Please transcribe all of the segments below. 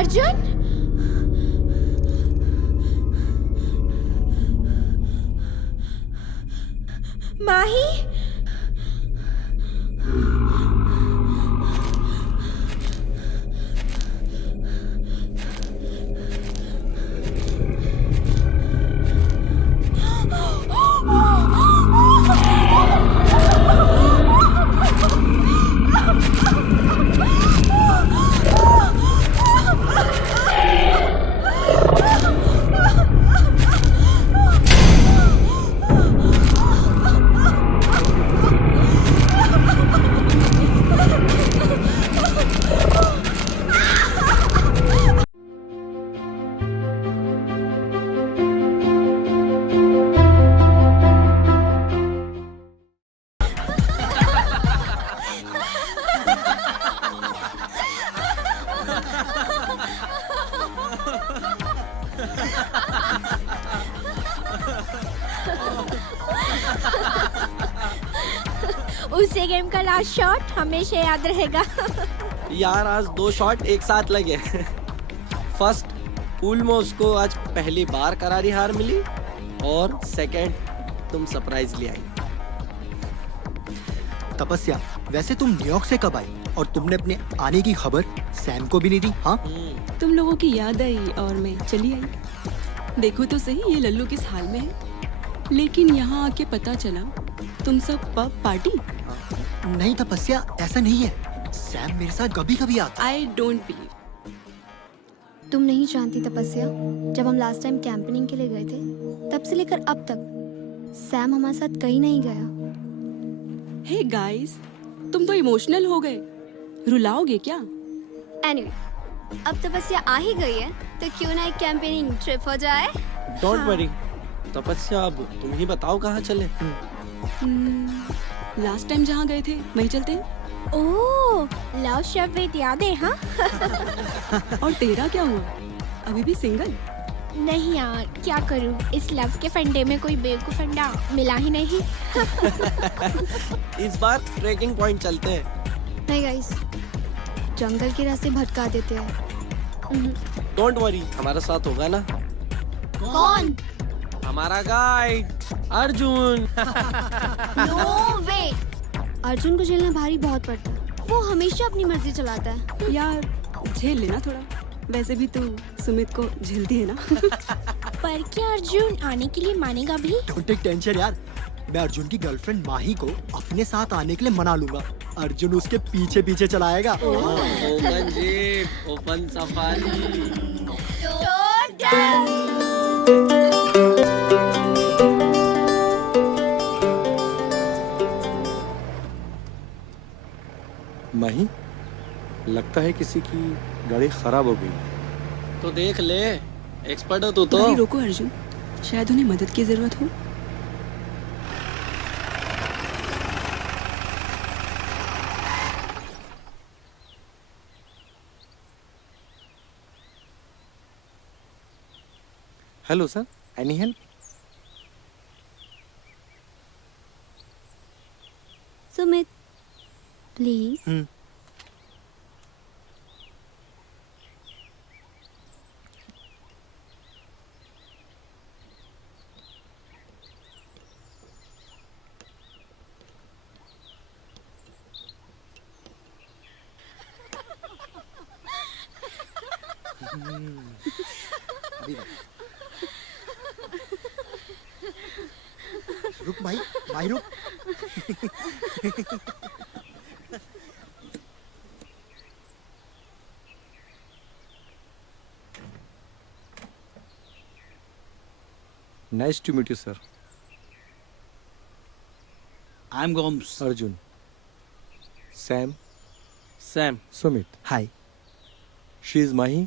अर्जुन, माही, उसे गेम का last shot हमेशा याद रहेगा। यार आज 2 शॉट एक साथ लगे। फर्स्ट पूल में उसको आज पहली बार करारी हार मिली और सेकंड तुम सरप्राइजली आई। तपस्या, वैसे तुम न्यूयॉर्क से कब आई और तुमने अपने आने की खबर सैम को भी नहीं दी? हाँ, तुम लोगों की याद आई और मैं चली आई। देखो तो सही ये लल्लू किस हाल में है। लेकिन यहाँ आके पता चला तुम सब पब पार्टी। नहीं तपस्या, ऐसा नहीं है। सैम मेरे साथ कभी कभी आता। I don't believe. तुम नहीं जानती तपस्या, जब हम लास्ट टाइम कैंपेनिंग के लिए गए थे तब से लेकर अब तक सैम हमारे साथ कहीं नहीं गया। हे गाइस, तुम तो इमोशनल हो गए। रुलाओगे क्या? एनीवे, अब तपस्या आ ही गई है तो क्यों ना एक कैंपेनिंग ट्रिप हो जाए। डोंट वरी तपस्या, अब तुम ही बताओ कहाँ चले। लास्ट टाइम जहाँ गए थे वहीं चलते हैं। ओह, लव शव विद यादें, हाँ? और तेरा क्या हुआ? अभी भी सिंगल? नहीं यार, क्या करूं, इस लव के फंडे में कोई बेवकूफ फंडा मिला ही नहीं। इस बार ट्रेकिंग पॉइंट चलते हैं। नहीं गाइस, जंगल के रास्ते भटका देते हैं। डोंट वरी, हमारा साथ होगा ना। कौन? हमारा गाइड अर्जुन। नो वे। अर्जुन को झेलना भारी बहुत पड़ता है। वो हमेशा अपनी मर्जी चलाता है। यार झेल लेना थोड़ा। वैसे भी तू सुमित को झेलती है ना। पर क्या अर्जुन आने के लिए मानेगा भी? डोंट टेक टेंशन यार, मैं अर्जुन की गर्लफ्रेंड माही को अपने साथ आने के लिए मना लूंगा। अर्जुन उसके पीछे पीछे चलाएगा। Open jeep, open safari. Mahi, लगता है किसी की गाड़ी खराब हो गई। तो देख ले, एक्सपर्ट हो तू तो। गाड़ी रोको अर्जुन, शायद उन्हें मदद की जरूरत हो। Hello sir, any help? Sumit, please. रुक माही, माही रुक। Nice to meet you sir. I am Gomes. Arjun, Sam, Sam, Sumit. Hi. She is Mahi,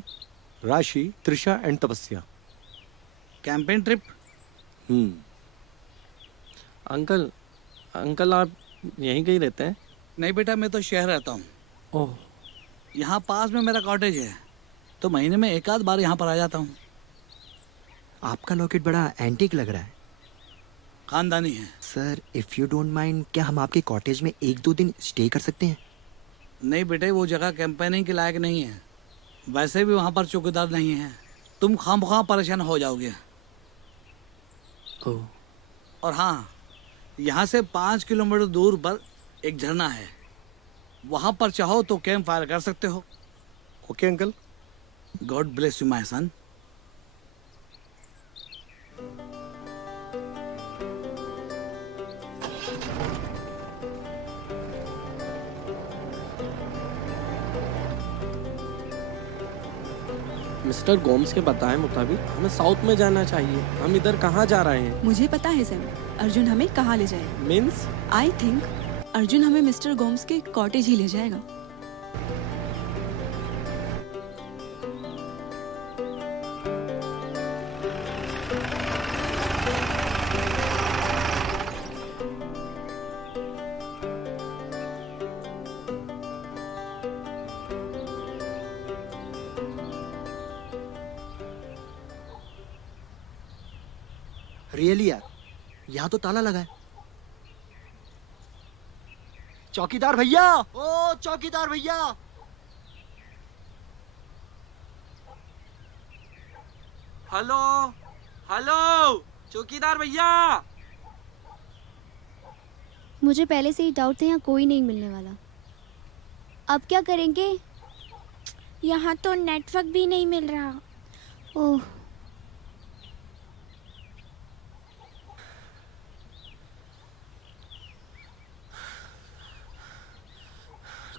Rashi, Trisha and Tapasya. Campaign trip? Uncle, uncle आप यहीं कहीं रहते हैं? नहीं बेटा, मैं तो शहर रहता हूँ। ओह, यहाँ पास में मेरा कॉटेज है, तो महीने में एक आध बार यहाँ पर आ जाता हूँ। आपका लॉकेट बड़ा एंटीक लग रहा है। खानदानी है। Sir, if you don't mind, क्या हम आपके कॉटेज में 1-2 दिन स्टे कर सकते हैं? नहीं बेटे, वो जगह कैंपेनिंग के लायक नहीं है। वैसे भी वहां पर चौकीदार नहीं है, तुम खामखा परेशान हो जाओगे। ओह, और हाँ, यहाँ से 5 किलोमीटर दूर पर एक झरना है, वहां पर चाहो तो कैंप फायर कर सकते हो। Okay uncle. God bless you my son. Mister Gomes के बताए मुताबिक हमें साउथ में जाना चाहिए। हम इधर कहाँ जा रहे हैं? मुझे पता है सैम, अर्जुन हमें कहाँ ले जाएगा। मीन्स? आई थिंक अर्जुन हमें मिस्टर गोम्स के कॉटेज ही ले जाएगा। रियली यार, यहाँ तो ताला लगा है। चौकीदार भैया, ओ चौकीदार भैया। हेलो हेलो, चौकीदार भैया। मुझे पहले से ही डाउट था यहाँ कोई नहीं मिलने वाला। अब क्या करेंगे? यहाँ तो नेटवर्क भी नहीं मिल रहा। ओह,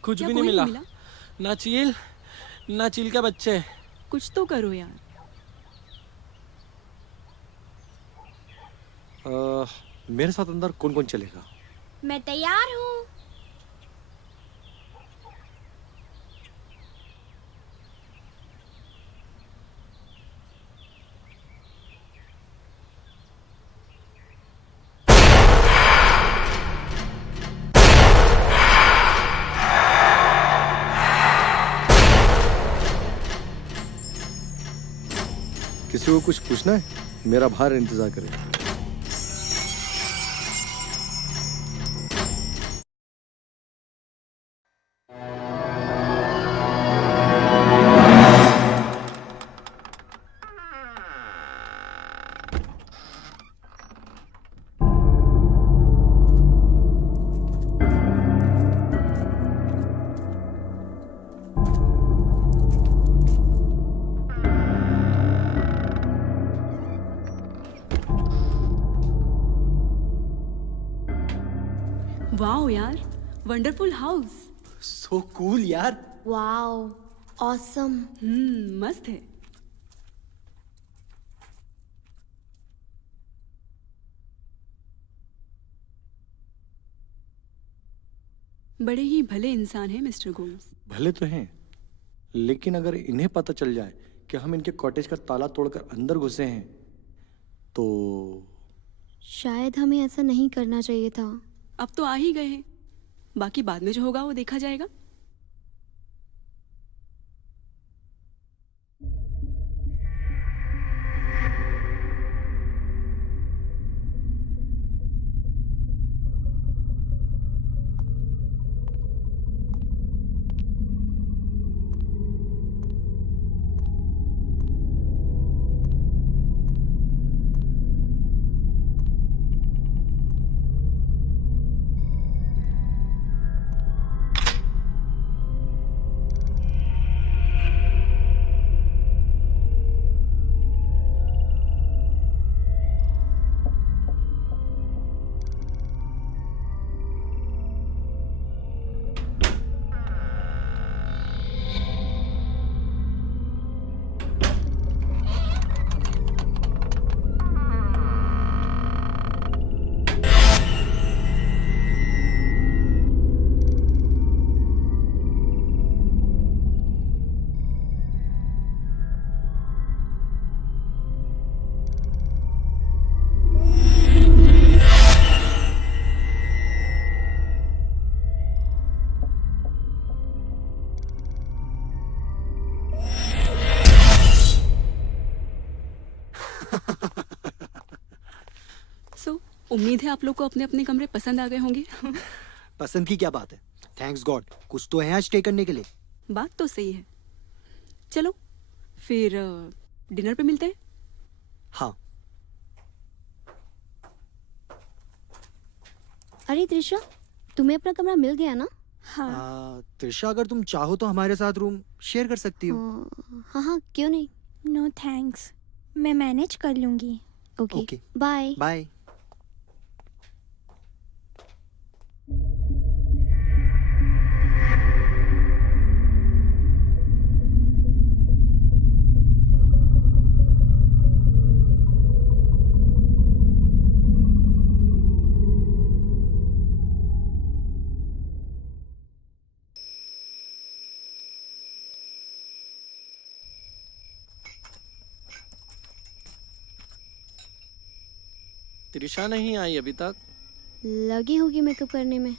कुछ क्या भी नहीं कोई मिला। नहीं ना चील के बच्चे। कुछ तो करो यार। मेरे साथ अंदर कौन कौन चलेगा? मैं तैयार हूँ। किसी को कुछ पूछना है? मेरा बाहर इंतजार करे। वाओ यार, वंडरफुल हाउस। सो कूल यार। Wow, awesome. मस्त है। बड़े ही भले इंसान हैं मिस्टर गोम्स। भले तो हैं, लेकिन अगर इन्हें पता चल जाए कि हम इनके कॉटेज का ताला तोड़कर अंदर घुसे हैं तो शायद हमें ऐसा नहीं करना चाहिए था। अब तो आ ही गए हैं, बाकी बाद में जो होगा वो देखा जाएगा। उम्मीद है आप लोग को अपने अपने कमरे पसंद आ गए होंगे। पसंद की क्या बात है, थैंक्स गॉड कुछ तो है यहाँ स्टे करने के लिए। बात तो सही है। चलो फिर डिनर पे मिलते हैं। हाँ। अरे त्रिशा, तुम्हें अपना कमरा मिल गया ना? हाँ। त्रिशा, अगर तुम चाहो तो हमारे साथ रूम शेयर कर सकती हो। हाँ हाँ, क्यों नहीं। नो थैंक्स, मैं मैनेज कर लूंगी। Okay, okay. Bye. Bye. Trisha नहीं आई अभी तक। लगी होगी मेकअप करने में।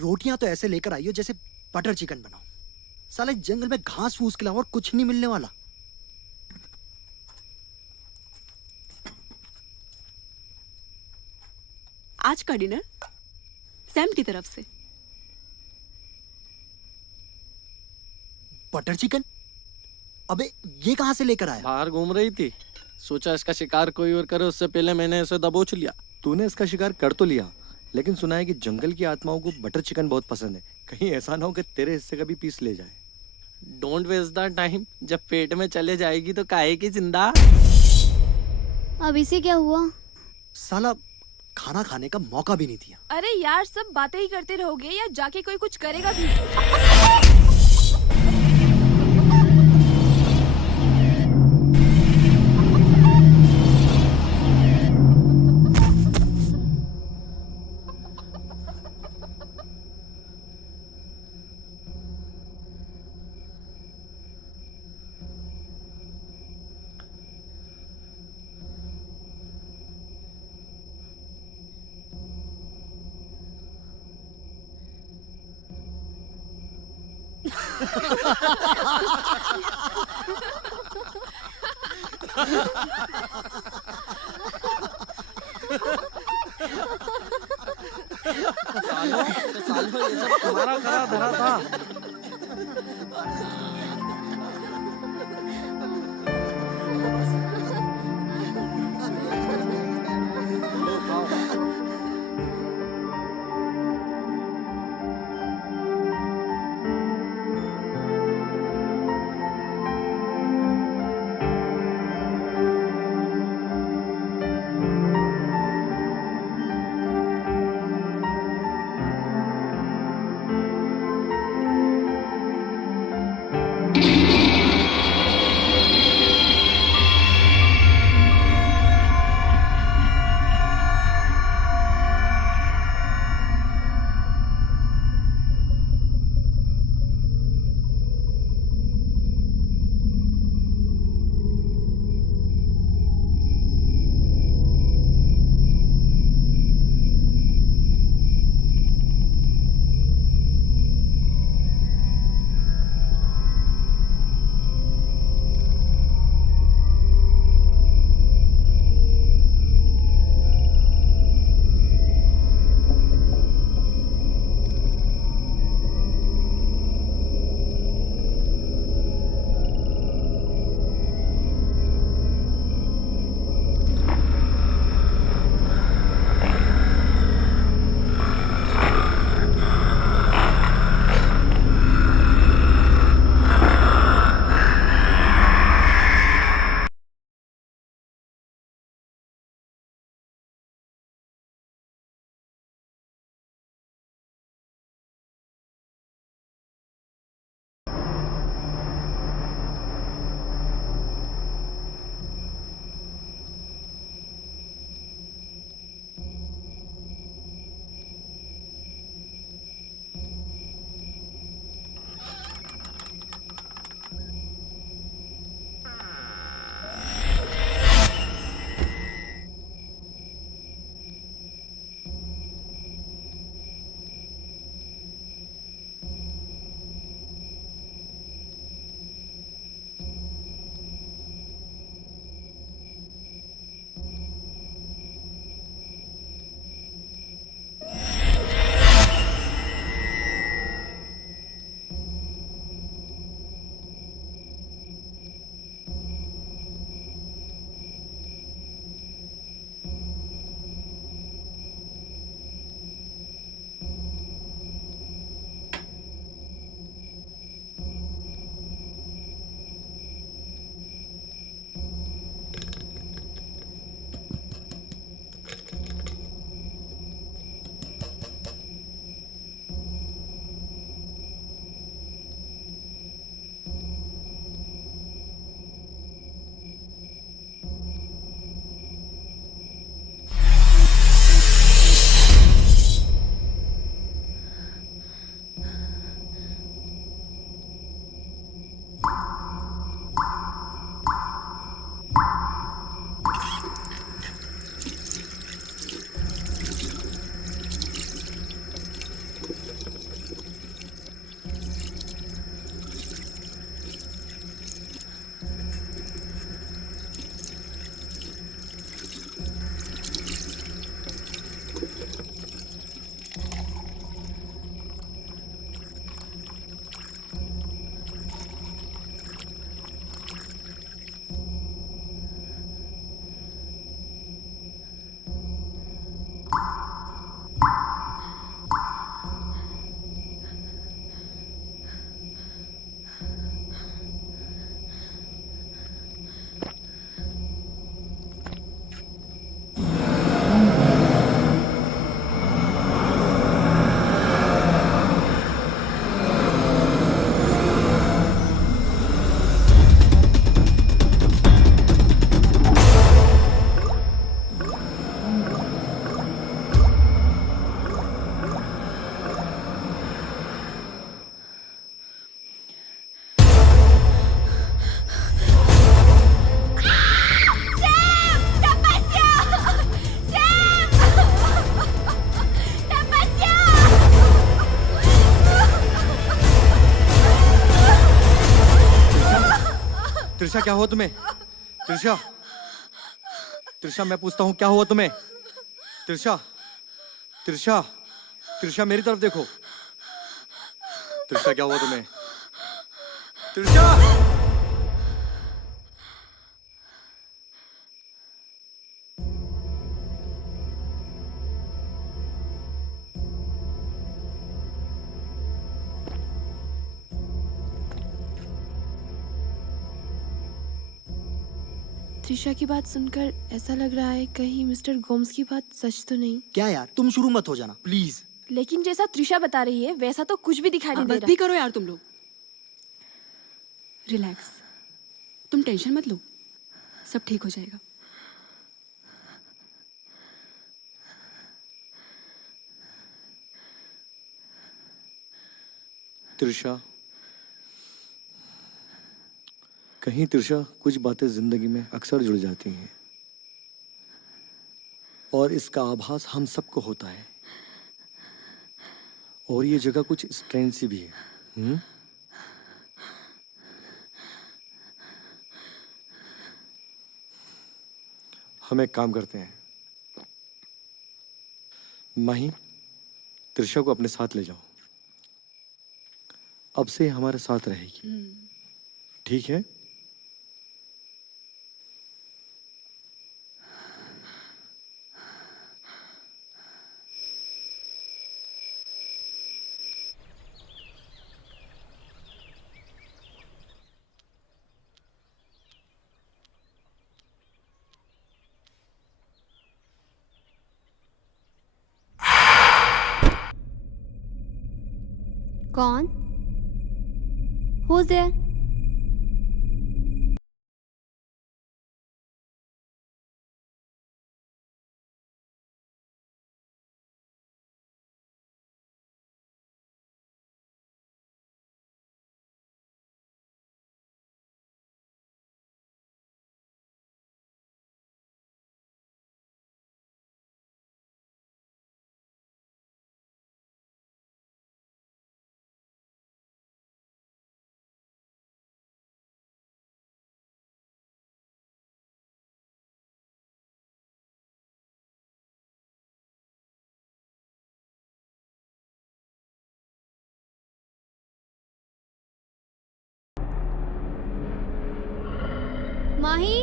रोटियां तो ऐसे लेकर आई हो जैसे बटर चिकन बनाओ। साले जंगल में घास फूस के अलावा और कुछ नहीं मिलने वाला। आज का डिनर सैम की तरफ से। Butter chicken? अबे ये कहां से लेकर आया? बाहर घूम रही थी, सोचा इसका शिकार कोई और करे उससे पहले मैंने इसे दबोच लिया। तूने इसका शिकार कर तो लिया, लेकिन सुना है कि जंगल की आत्माओं को बटर चिकन बहुत पसंद है। कहीं ऐसा ना हो कि तेरे हिस्से का भी पीस ले जाए। डोंट वेस्ट द टाइम, जब पेट में चले जाएगी तो काहे की जिंदा। अब इसे क्या हुआ? साला खाना खाने का मौका भी नहीं दिया। अरे यार, सब बातें ही करते रहोगे या जाके कोई कुछ करेगा भी? सालों तो सालों ये सब तुम्हारा करा धरा था। लो, खाओ। त्रिशा क्या हुआ तुम्हें? त्रिशा, त्रिशा मैं पूछता हूँ क्या हुआ तुम्हें? त्रिशा, त्रिशा, त्रिशा मेरी तरफ देखो। त्रिशा क्या हुआ तुम्हें? त्रिशा! त्रिशा की बात सुनकर ऐसा लग रहा है कहीं मिस्टर गोम्स की बात सच तो नहीं। क्या यार, तुम शुरू मत हो जाना प्लीज। लेकिन जैसा त्रिशा बता रही है वैसा तो कुछ भी दिखाई नहीं दे बस रहा। भी करो यार तुम लोग। रिलैक्स, तुम टेंशन मत लो, सब ठीक हो जाएगा। त्रिशा, कहीं त्रिशा कुछ बातें जिंदगी में अक्सर जुड़ जाती हैं और इसका आभास हम सबको होता है। और ये जगह कुछ स्ट्रेंज सी भी है। हम एक काम करते हैं, माही, त्रिशा को अपने साथ ले जाओ। अब से हमारे साथ रहेगी, ठीक है? कौन? Who's there? Mahi,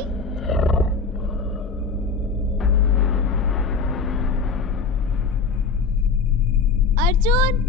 Arjun,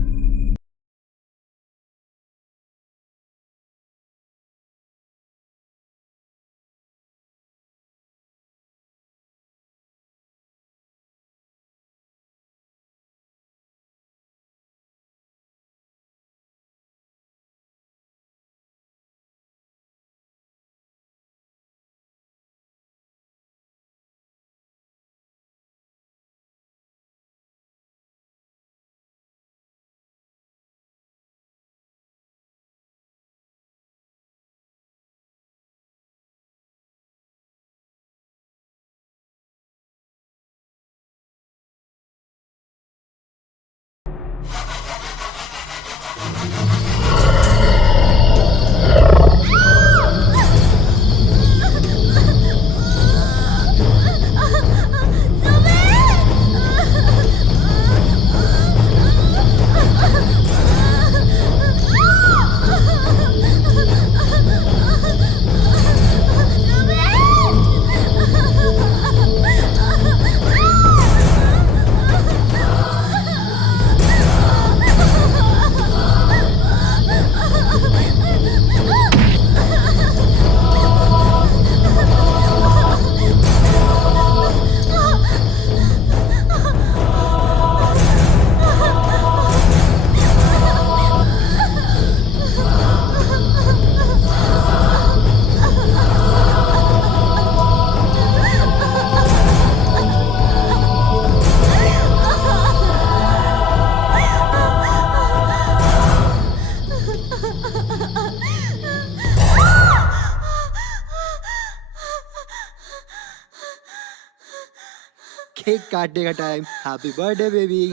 cake काटने का time. Happy birthday baby.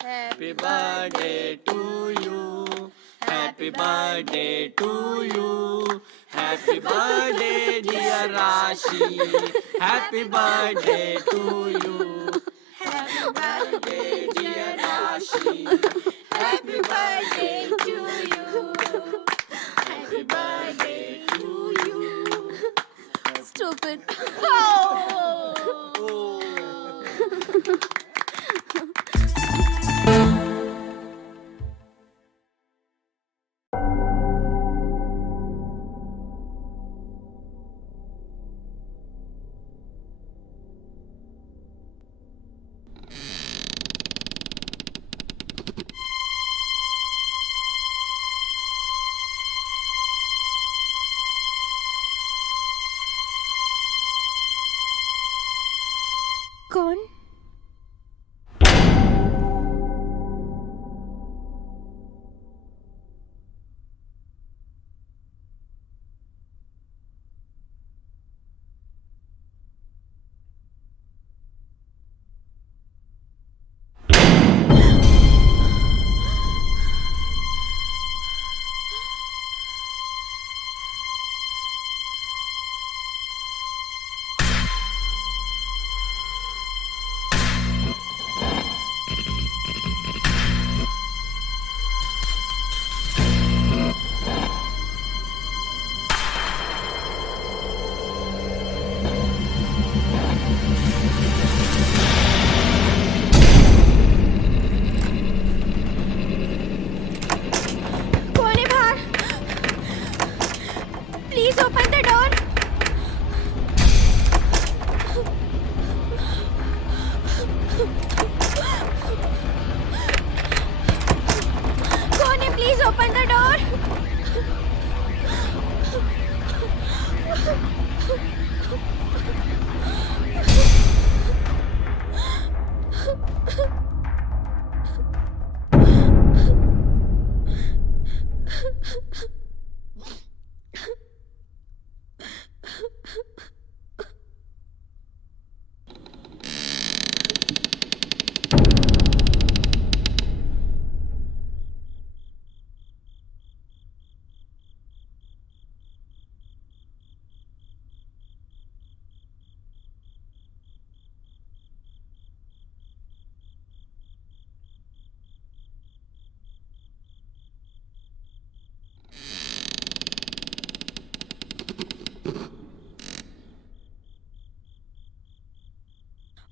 Happy birthday to you. Happy birthday to you. Happy birthday dear Rashi. Happy birthday to you. Happy birthday dear Rashi. Happy birthday to you. Happy birthday to you. Stupid. कौन? Please open the door. कौन है? Please open the door.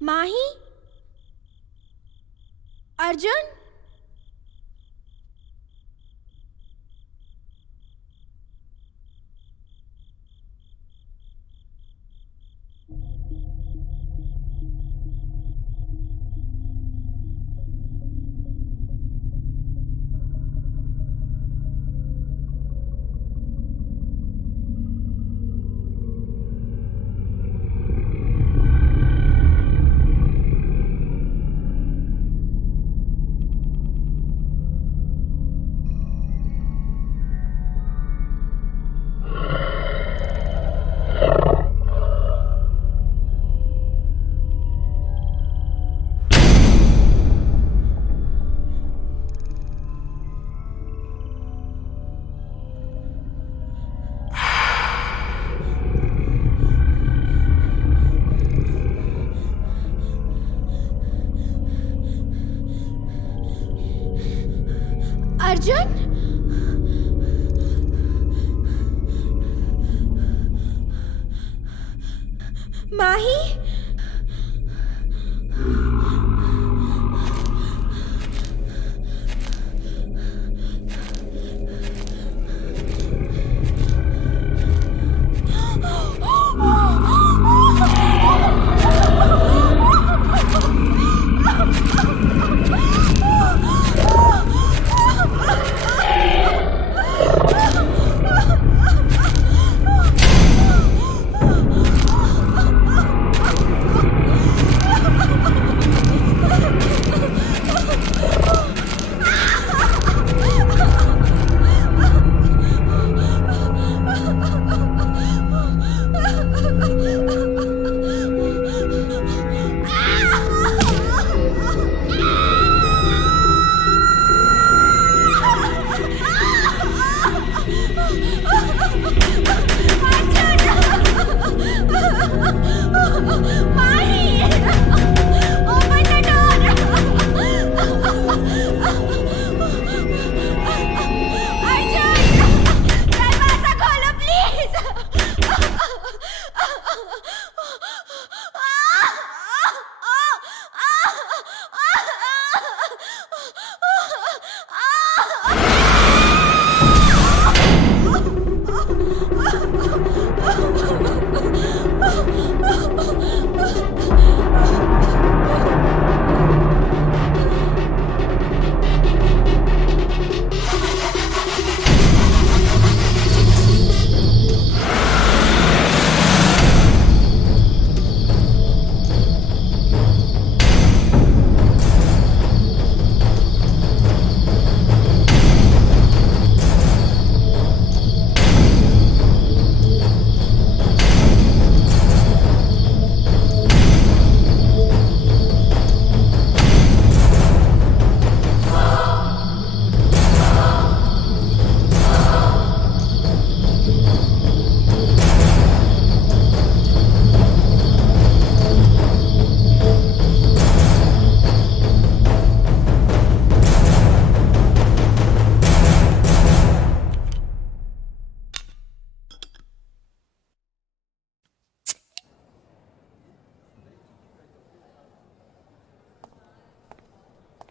Mahi? Arjun? Arjun? Mahi?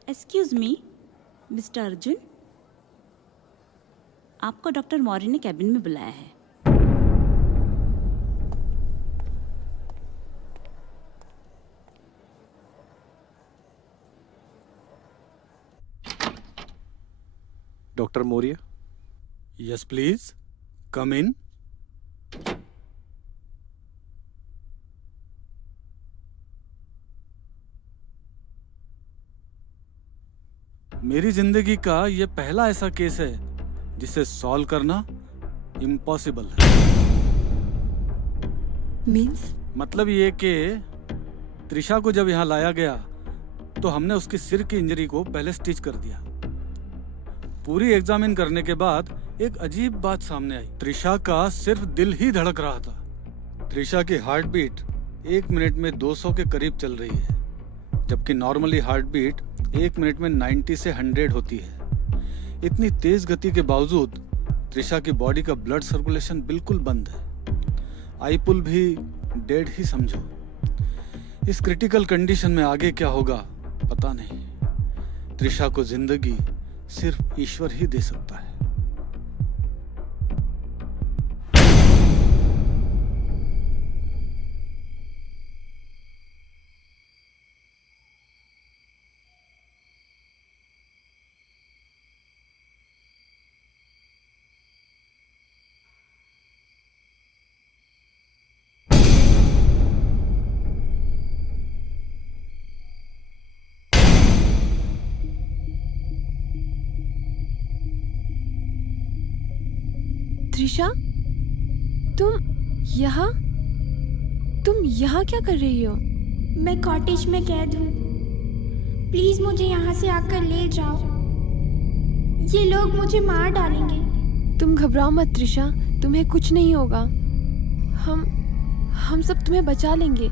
Excuse me mister Arjun, आपको doctor Maurya ने cabin में बुलाया है। Doctor Maurya, yes please come in. मेरी जिंदगी का ये पहला ऐसा केस है जिसे सॉल्व करना इम्पॉसिबल है। मीन्स? मतलब ये कि त्रिशा को जब यहाँ लाया गया तो हमने उसकी सिर की इंजरी को पहले स्टिच कर दिया। पूरी एग्जामिन करने के बाद एक अजीब बात सामने आई। त्रिशा का सिर्फ दिल ही धड़क रहा था। त्रिशा की हार्ट बीट 1 मिनट में 200 के करीब चल रही है, जबकि नॉर्मली हार्ट बीट 1 मिनट में 90 से 100 होती है। इतनी तेज गति के बावजूद त्रिशा की बॉडी का ब्लड सर्कुलेशन बिल्कुल बंद है। आई पुल भी डेड ही समझो। इस क्रिटिकल कंडीशन में आगे क्या होगा पता नहीं। त्रिशा को जिंदगी सिर्फ ईश्वर ही दे सकता है। त्रिशा, तुम यहाँ क्या कर रही हो? मैं कॉटेज में कैद हूँ। प्लीज मुझे यहाँ से आकर ले जाओ। ये लोग मुझे मार डालेंगे। तुम घबराओ मत त्रिशा, तुम्हें कुछ नहीं होगा। हम सब तुम्हें बचा लेंगे।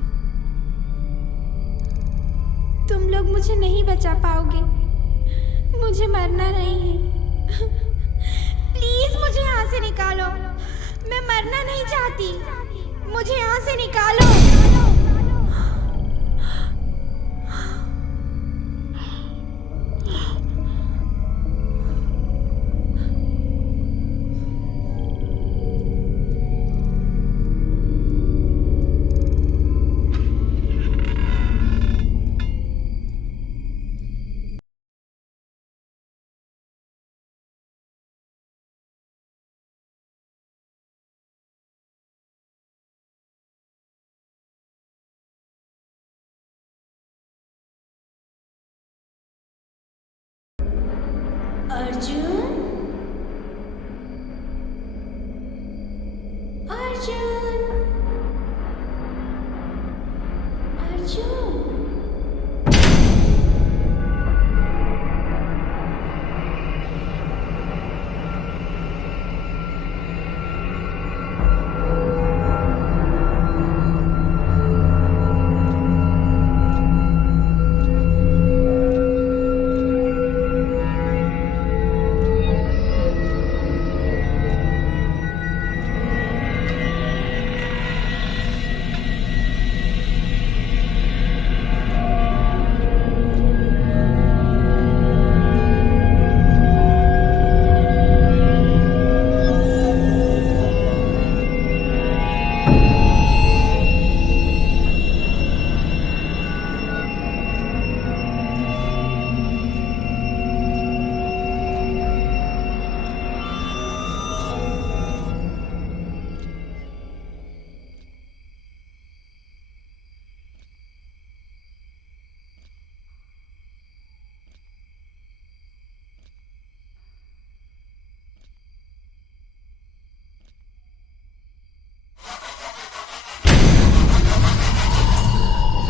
तुम लोग मुझे नहीं बचा पाओगे। मुझे मरना नहीं है। प्लीज मुझे यहाँ से निकालो। मैं मरना नहीं चाहती। मुझे यहाँ से निकालो। Arjun, Arjun, Arjun.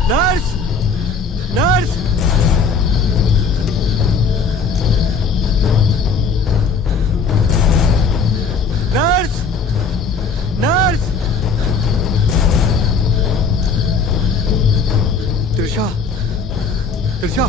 Nurse, nurse, nurse, nurse. Trisha, Trisha.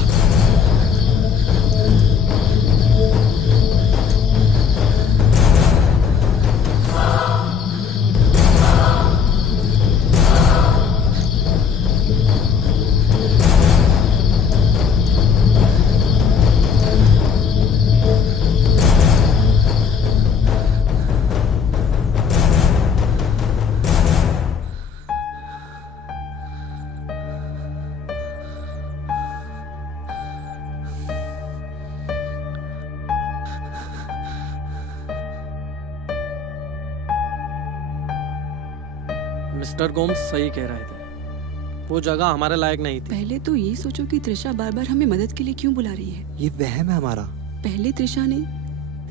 Mister Gomes सही कह रहे थे, वो जगह हमारे लायक नहीं थी। पहले तो ये सोचो कि त्रिशा बार बार हमें मदद के लिए क्यों बुला रही है। ये वहम है हमारा। पहले त्रिशा ने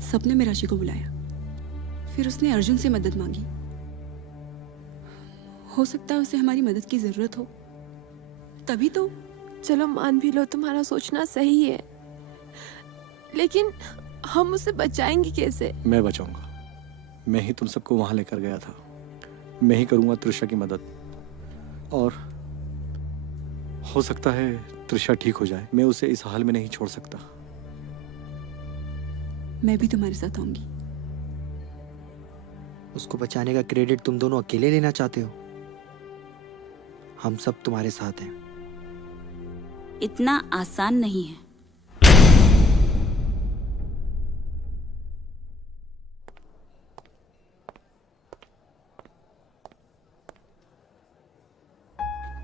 सपने में राशि को बुलाया, फिर उसने अर्जुन से मदद मांगी। हो सकता है उसे हमारी मदद की जरूरत हो, तभी तो। चलो मान भी लो तुम्हारा सोचना सही है, लेकिन हम उसे बचाएंगे कैसे? मैं बचाऊंगा। मैं ही तुम सबको वहां लेकर गया था। मैं ही करूंगा त्रिशा की मदद, और हो सकता है त्रिशा ठीक हो जाए। मैं उसे इस हाल में नहीं छोड़ सकता। मैं भी तुम्हारे साथ आऊंगी। उसको बचाने का क्रेडिट तुम दोनों अकेले लेना चाहते हो? हम सब तुम्हारे साथ हैं। इतना आसान नहीं है।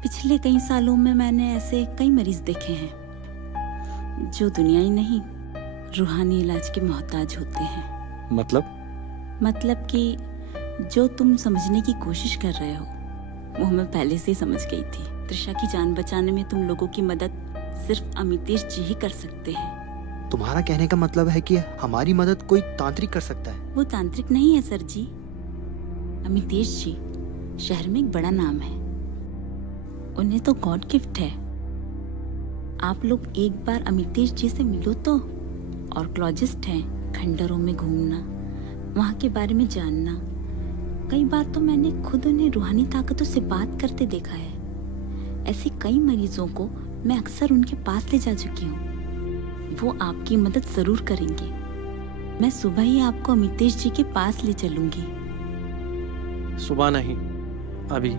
पिछले कई सालों में मैंने ऐसे कई मरीज देखे हैं जो दुनियाई नहीं, रूहानी इलाज के मोहताज होते हैं। मतलब कि जो तुम समझने की कोशिश कर रहे हो वो मैं पहले से ही समझ गई थी। त्रिशा की जान बचाने में तुम लोगों की मदद सिर्फ अमितेश जी ही कर सकते हैं। तुम्हारा कहने का मतलब है कि हमारी मदद कोई तांत्रिक कर सकता है? वो तांत्रिक नहीं है सर जी। अमितेश जी शहर में एक बड़ा नाम है, उन्हें तो गॉड गिफ्ट है। आप लोग एक बार अमितेश जी से मिलो तो। ऑर्कोलॉजिस्ट हैं, खंडरों में घूमना, वहाँ के बारे में जानना। कई बार तो मैंने खुद उन्हें रूहानी ताकतों से बात करते देखा है। ऐसे कई मरीजों को मैं अक्सर उनके पास ले जा चुकी हूँ। वो आपकी मदद जरूर करेंगे। मैं सुबह ही आपको अमितेश जी के पास ले चलूंगी। सुबह नहीं, अभी।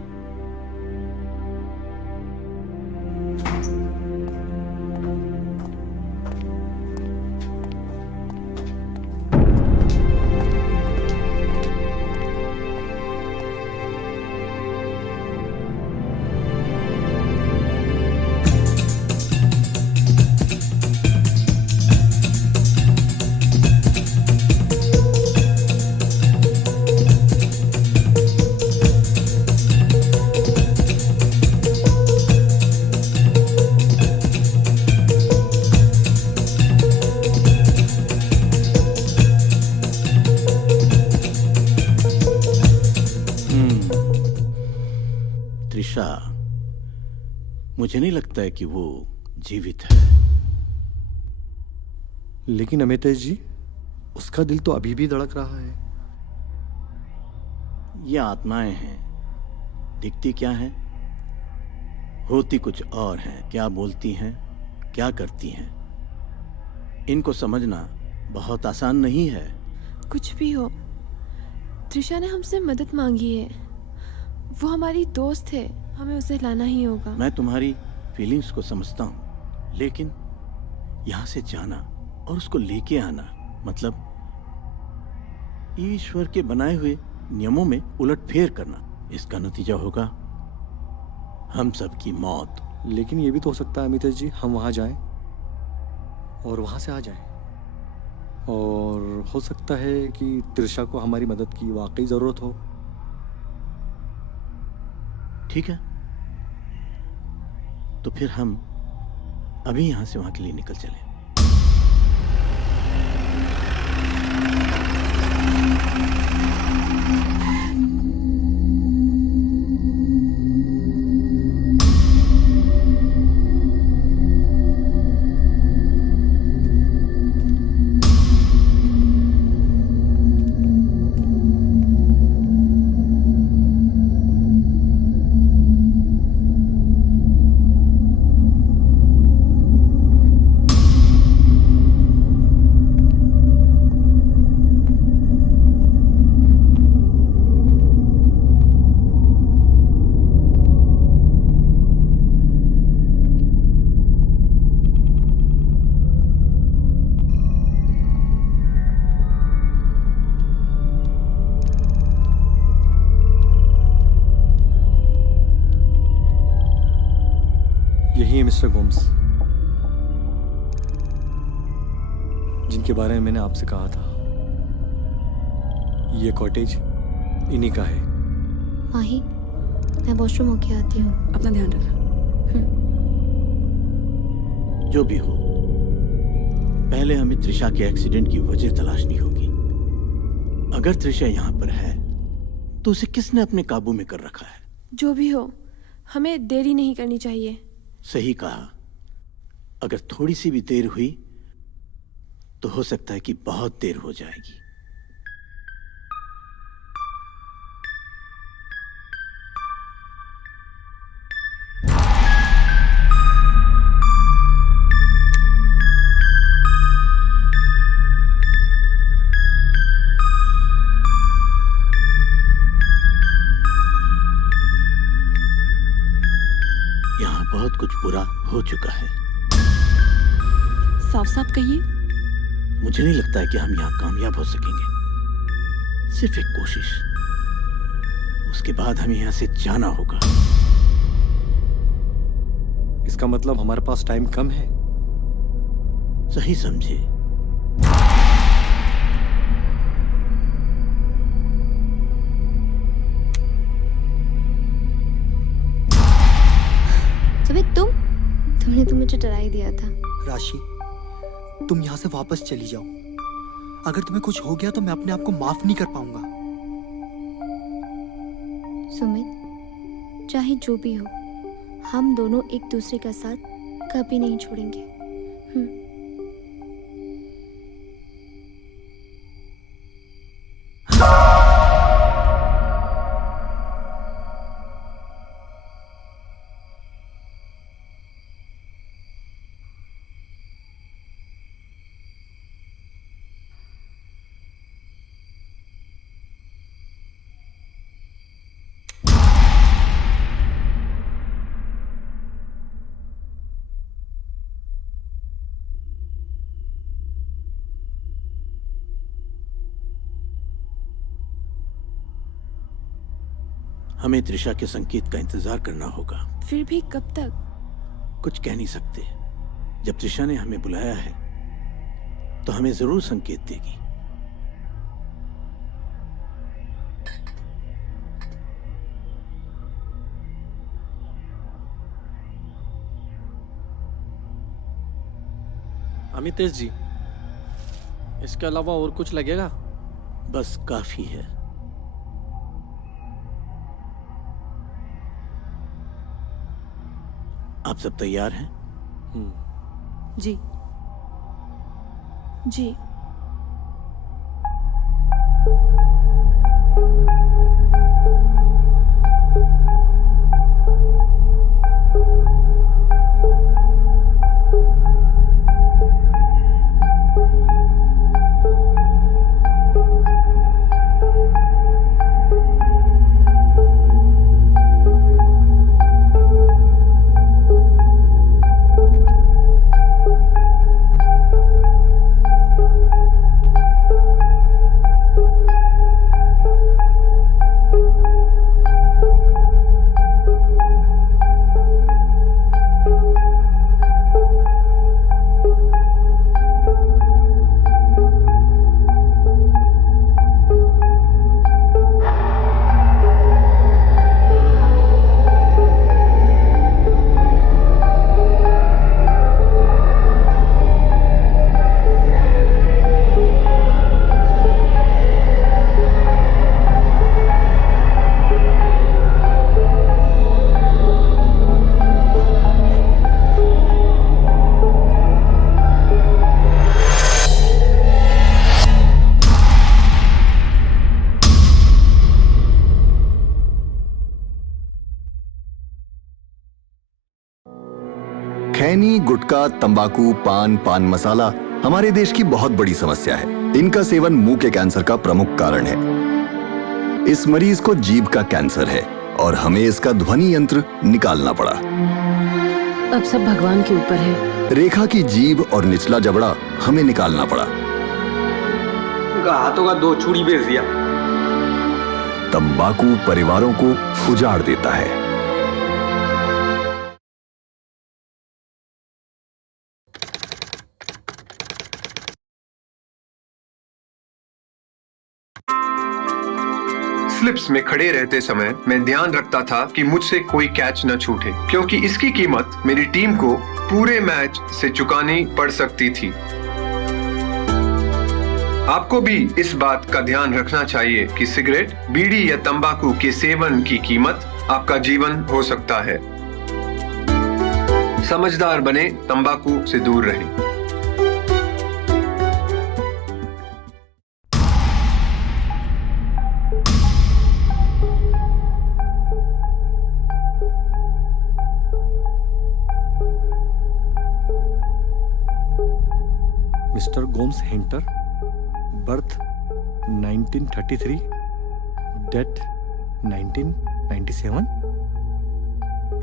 त्रिशा, मुझे नहीं लगता है कि वो जीवित है। लेकिन अमितेश जी, उसका दिल तो अभी भी धड़क रहा है। ये आत्माएं हैं, दिखती क्या हैं, होती कुछ और हैं। क्या बोलती हैं, क्या करती हैं, इनको समझना बहुत आसान नहीं है। कुछ भी हो, त्रिशा ने हमसे मदद मांगी है। वो हमारी दोस्त है, हमें उसे लाना ही होगा। मैं तुम्हारी फीलिंग्स को समझता हूँ, लेकिन यहाँ से जाना और उसको लेके आना मतलब ईश्वर के बनाए हुए नियमों में उलटफेर करना। इसका नतीजा होगा हम सब की मौत। लेकिन ये भी तो हो सकता है अमितेश जी, हम वहां जाएं और वहां से आ जाएं, और हो सकता है कि त्रिशा को हमारी मदद की वाकई जरूरत हो। ठीक है, तो फिर हम अभी यहां से वहां के लिए निकल चलें। यही है मिस्टर गोम्स, जिनके बारे में मैंने आपसे कहा था। ये कॉटेज इन्हीं का है। माही, मैं वॉशरूम होके आती हूँ। अपना ध्यान रखना। जो भी हो, पहले हमें त्रिशा के एक्सीडेंट की वजह तलाशनी होगी। अगर त्रिशा यहाँ पर है तो उसे किसने अपने काबू में कर रखा है? जो भी हो, हमें देरी नहीं करनी चाहिए। सही कहा। अगर थोड़ी सी भी देर हुई तो हो सकता है कि बहुत देर हो जाएगी। यहाँ बहुत कुछ बुरा हो चुका है। साफ साफ कहिए। मुझे नहीं लगता है कि हम यहाँ कामयाब हो सकेंगे। सिर्फ एक कोशिश, उसके बाद हमें यहाँ से जाना होगा। इसका मतलब हमारे पास टाइम कम है। सही समझे। सुमित, तुमने तो मुझे डरा ही दिया था। राशि, तुम यहाँ से वापस चली जाओ। अगर तुम्हें कुछ हो गया तो मैं अपने आप को माफ नहीं कर पाऊंगा। सुमित, चाहे जो भी हो, हम दोनों एक दूसरे का साथ कभी नहीं छोड़ेंगे। हमें त्रिशा के संकेत का इंतजार करना होगा। फिर भी कब तक? कुछ कह नहीं सकते। जब त्रिशा ने हमें बुलाया है तो हमें जरूर संकेत देगी। अमितेश जी, इसके अलावा और कुछ लगेगा? बस काफी है। आप सब तैयार हैं? जी। जी। खैनी, गुटखा, तंबाकू, पान मसाला हमारे देश की बहुत बड़ी समस्या है। इनका सेवन मुंह के कैंसर का प्रमुख कारण है। इस मरीज को जीभ का कैंसर है और हमें इसका ध्वनि यंत्र निकालना पड़ा। अब सब भगवान के ऊपर है। रेखा की जीभ और निचला जबड़ा हमें निकालना पड़ा। उनका हाथों का 2 चूड़ी बेच दिया। तंबाकू परिवारों को उजाड़ देता है। स्लिप्स में खड़े रहते समय मैं ध्यान रखता था कि मुझसे कोई कैच न छूटे, क्योंकि इसकी कीमत मेरी टीम को पूरे मैच से चुकानी पड़ सकती थी। आपको भी इस बात का ध्यान रखना चाहिए कि सिगरेट, बीड़ी या तंबाकू के सेवन की कीमत आपका जीवन हो सकता है। समझदार बने, तंबाकू से दूर रहें। Mister Gomes hinter, birth 1933, death 1997।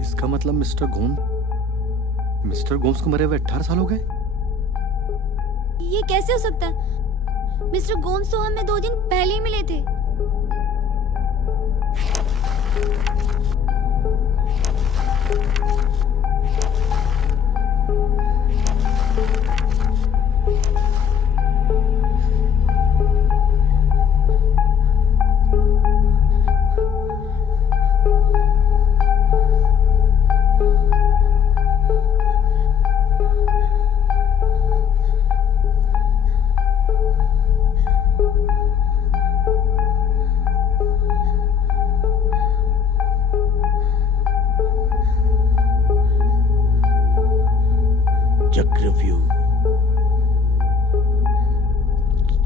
इसका मतलब मिस्टर गोम्स को मरे हुए 18 साल हो गए। ये कैसे हो सकता है? मिस्टर गोम्स तो हमें 2 दिन पहले ही मिले थे।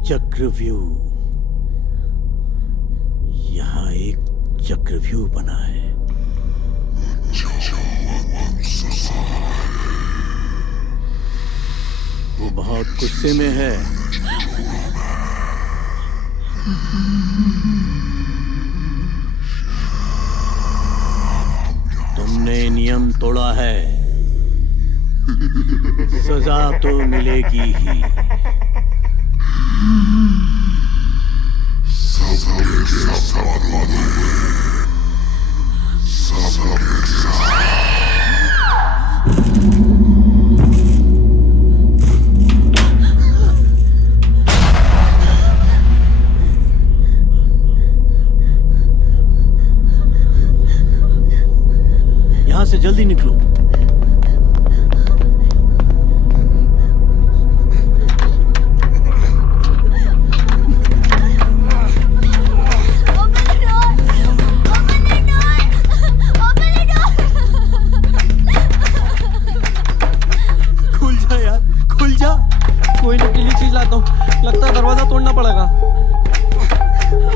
चक्रव्यूह, यहाँ एक चक्रव्यूह बना है। वो बहुत गुस्से में है। तुमने नियम तोड़ा है, सजा तो मिलेगी ही। यहां से जल्दी निकलो। कोई नुकीली चीज लाता हूँ, लगता है दरवाजा तोड़ना पड़ेगा।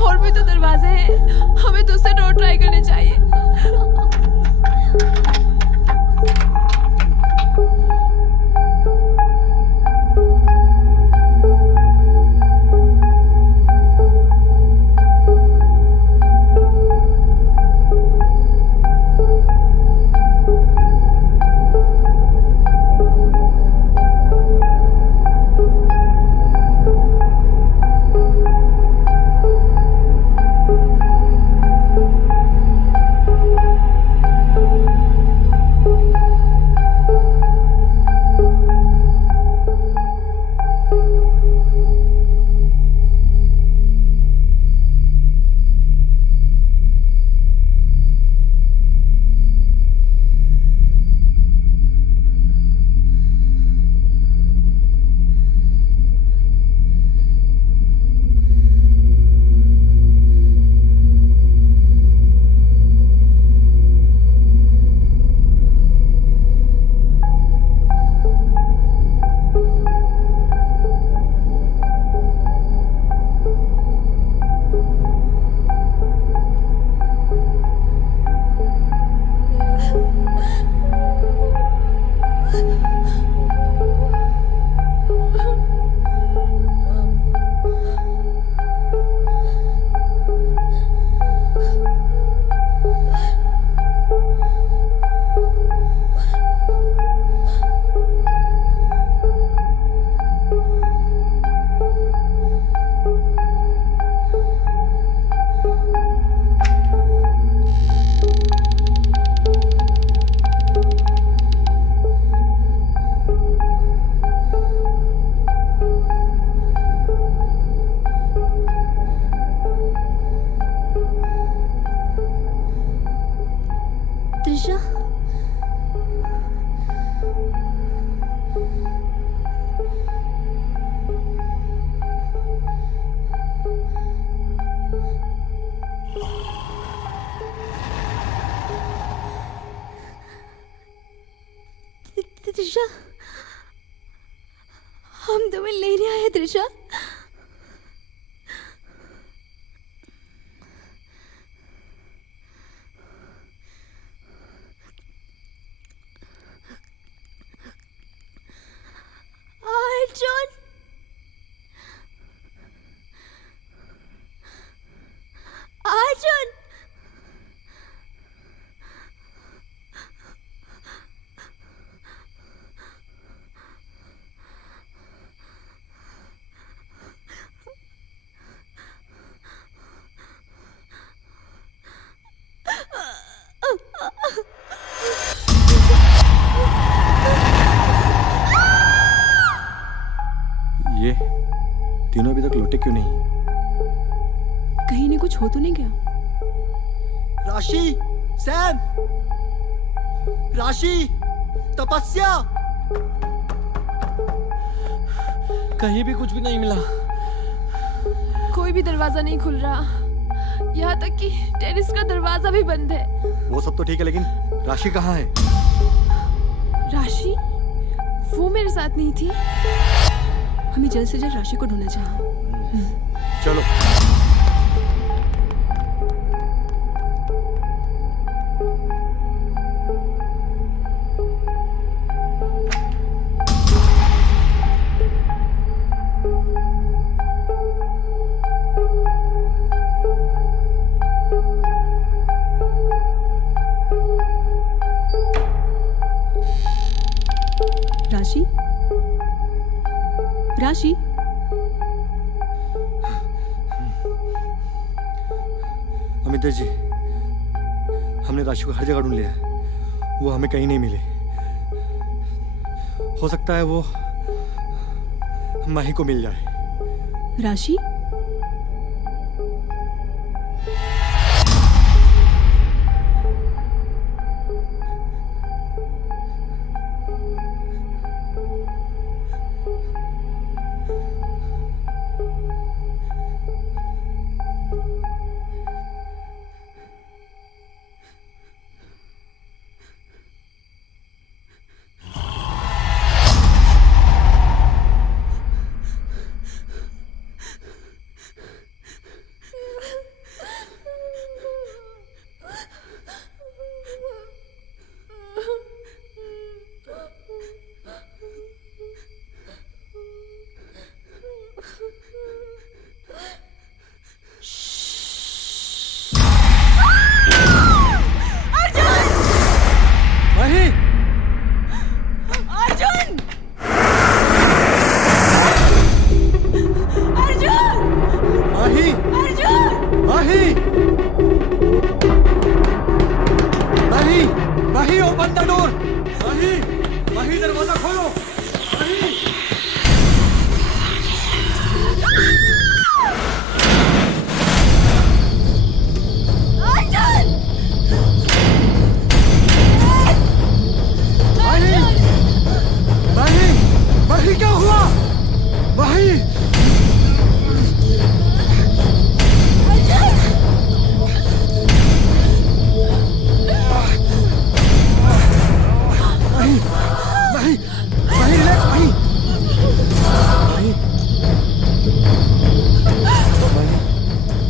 और भी तो दरवाजे हैं, हमें दूसरे डोर ट्राई करने चाहिए। तो मिल नहीं रहा है त्रिशा। अर्जुन, अर्जुन, ये तीनों अभी तक लौटे क्यों नहीं? कहीं इन्हें कुछ हो तो नहीं गया? राशि, सैम, राशि, तपस्या, कहीं भी कुछ भी नहीं मिला। कोई भी दरवाजा नहीं खुल रहा, यहाँ तक कि टेरेस का दरवाजा भी बंद है। वो सब तो ठीक है, लेकिन राशि कहाँ है? राशि? वो मेरे साथ नहीं थी। हमें जल्द से जल्द राशि को ढूंढना चाहिए। चलो। राशि, राशि, अमिता जी, हमने राशि को हर जगह ढूंढ लिया है, वो हमें कहीं नहीं मिली। हो सकता है वो माही को मिल जाए। राशि,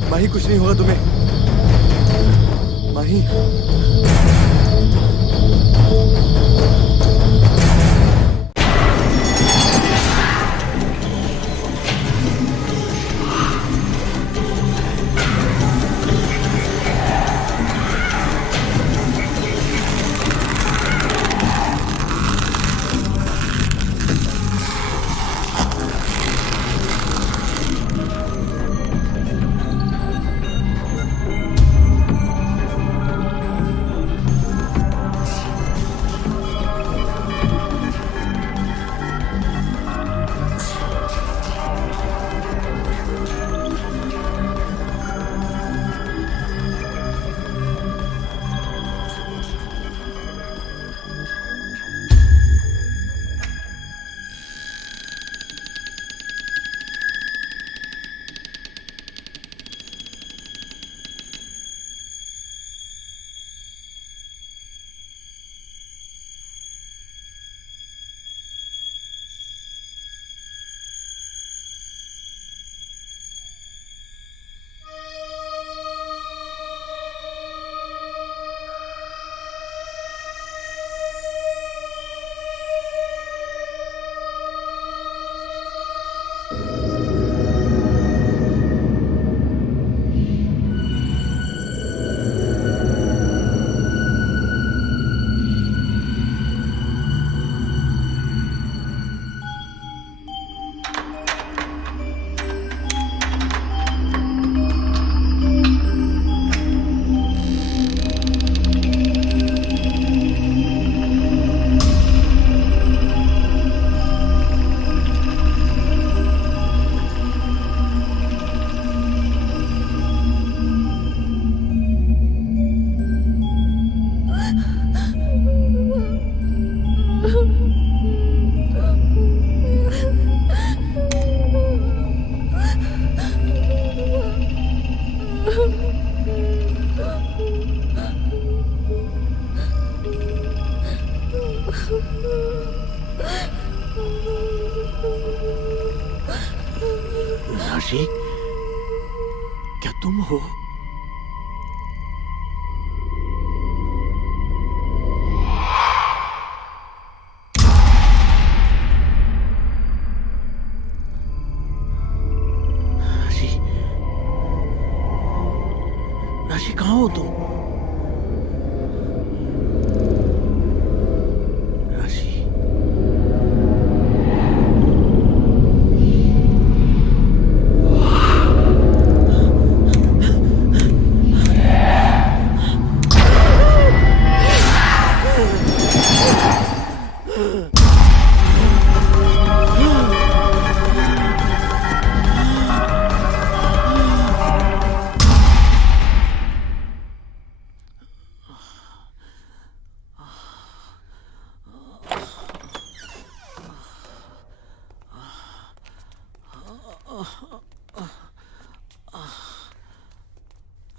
माही, कुछ नहीं होगा तुम्हें। माही, राशि, क्या तुम हो? राशि, राशि कहाँ हो तुम?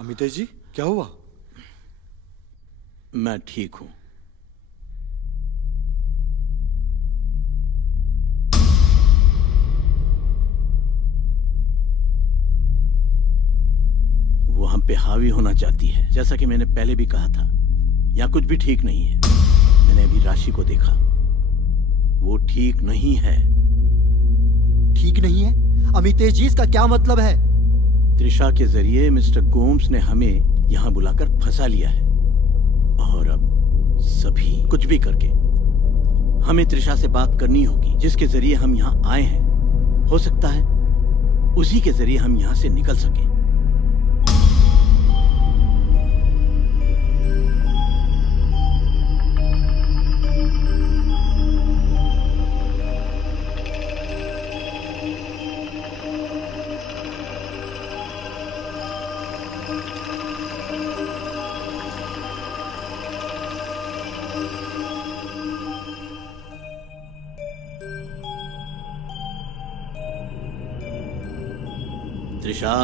अमितेश जी, क्या हुआ? मैं ठीक हूं। वो हम पे हावी होना चाहती है। जैसा कि मैंने पहले भी कहा था, यहाँ कुछ भी ठीक नहीं है। मैंने अभी राशि को देखा, वो ठीक नहीं है। ठीक नहीं है? अमितेश जी, इसका क्या मतलब है? त्रिशा के जरिए मिस्टर गोम्स ने हमें यहाँ बुलाकर फंसा लिया है, और अब सभी कुछ भी करके हमें त्रिशा से बात करनी होगी, जिसके जरिए हम यहाँ आए हैं। हो सकता है उसी के जरिए हम यहाँ से निकल सकें। त्रिशा,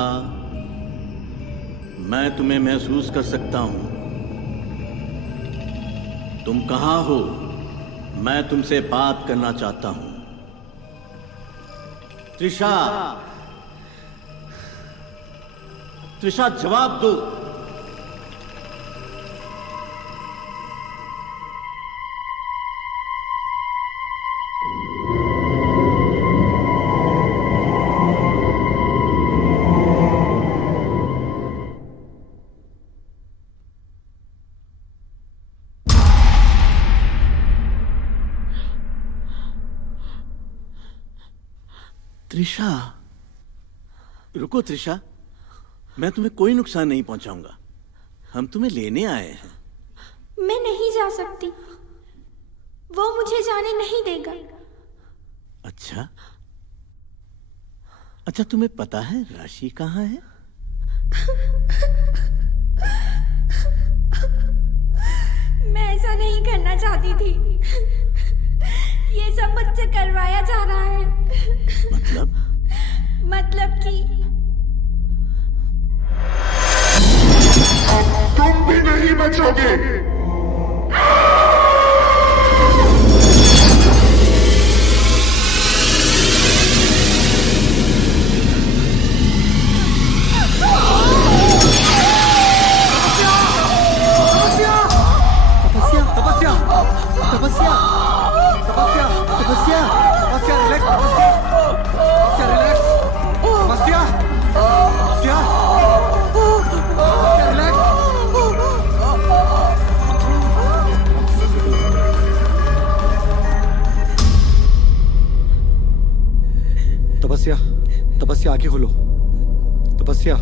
मैं तुम्हें महसूस कर सकता हूं। तुम कहां हो? मैं तुमसे बात करना चाहता हूं। त्रिशा, त्रिशा, जवाब दो। त्रिशा, रुको त्रिशा, मैं तुम्हें कोई नुकसान नहीं पहुंचाऊंगा। हम तुम्हें लेने आए हैं। मैं नहीं जा सकती, वो मुझे जाने नहीं देगा। अच्छा, अच्छा, तुम्हें पता है राशि कहाँ है? मैं ऐसा नहीं करना चाहती थी, ये सब मुझसे करवाया जा रहा है। मतलब कि तुम भी नहीं बचोगे। तपस्या, तपस्या, आंखें खोलो। तपस्या।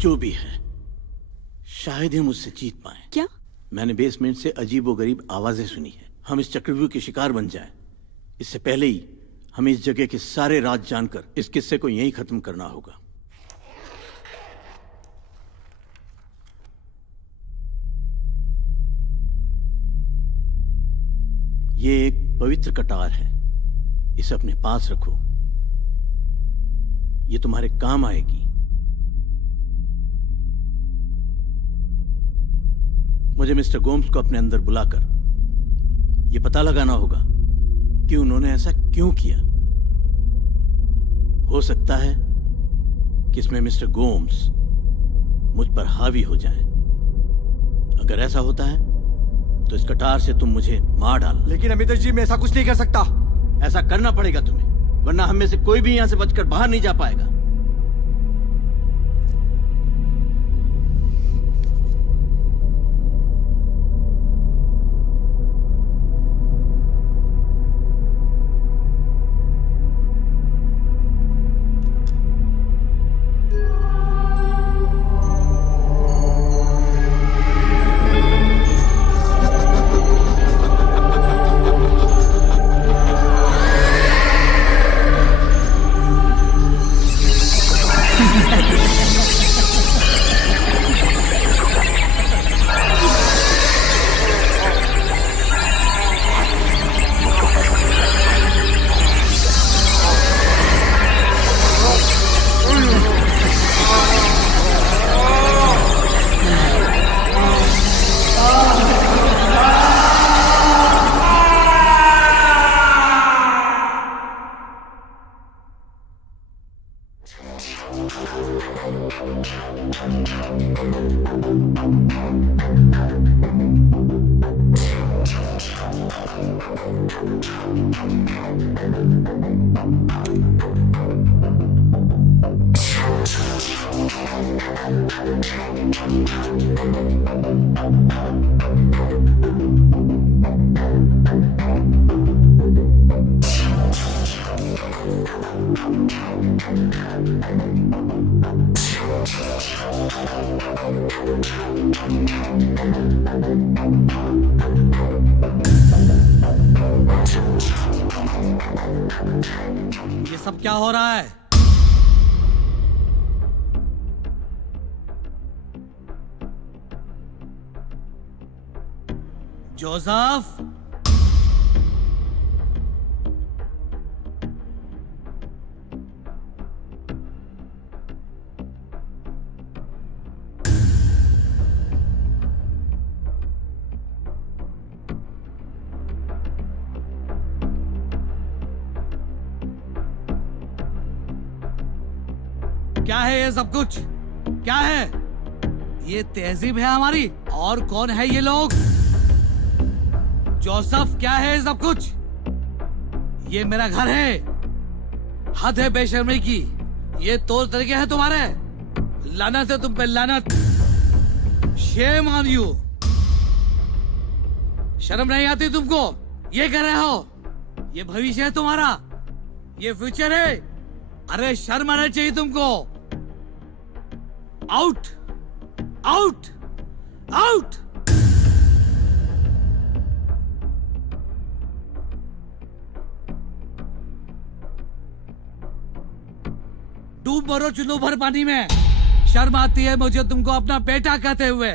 जो भी है, शायद ही मुझसे जीत पाए। क्या? मैंने बेसमेंट से अजीबोगरीब आवाजें सुनी है। हम इस चक्रव्यूह के शिकार बन जाएं, इससे पहले ही हमें इस जगह के सारे राज जानकर इस किस्से को यहीं खत्म करना होगा। ये एक पवित्र कटार है, इसे अपने पास रखो, ये तुम्हारे काम आएगी। मुझे मिस्टर गोम्स को अपने अंदर बुलाकर ये पता लगाना होगा कि उन्होंने ऐसा क्यों किया। हो सकता है कि इसमें मिस्टर गोम्स मुझ पर हावी हो जाएं। अगर ऐसा होता है तो इस कटार से तुम मुझे मार डालो। लेकिन अमितेश जी, मैं ऐसा कुछ नहीं कर सकता। ऐसा करना पड़ेगा तुम्हें, वरना हम में से कोई भी यहां से बचकर बाहर नहीं जा पाएगा। ये सब क्या हो रहा है? जोसेफ, क्या है ये सब कुछ? क्या है ये? तहजीब है हमारी? और कौन है ये लोग? जोसेफ, क्या है ये सब कुछ? ये मेरा घर है। हद है बेशर्मी की। ये तौर तरीके हैं तुम्हारे। लानत है तुम पे, लानत। Shame on you. शर्म नहीं आती तुमको? ये कर रहे हो? ये भविष्य है तुम्हारा, ये फ्यूचर है। अरे शर्म आना चाहिए तुमको। Out, out, out. डूब मरो चुल्लू भर पानी में। शर्म आती है मुझे तुमको अपना बेटा कहते हुए।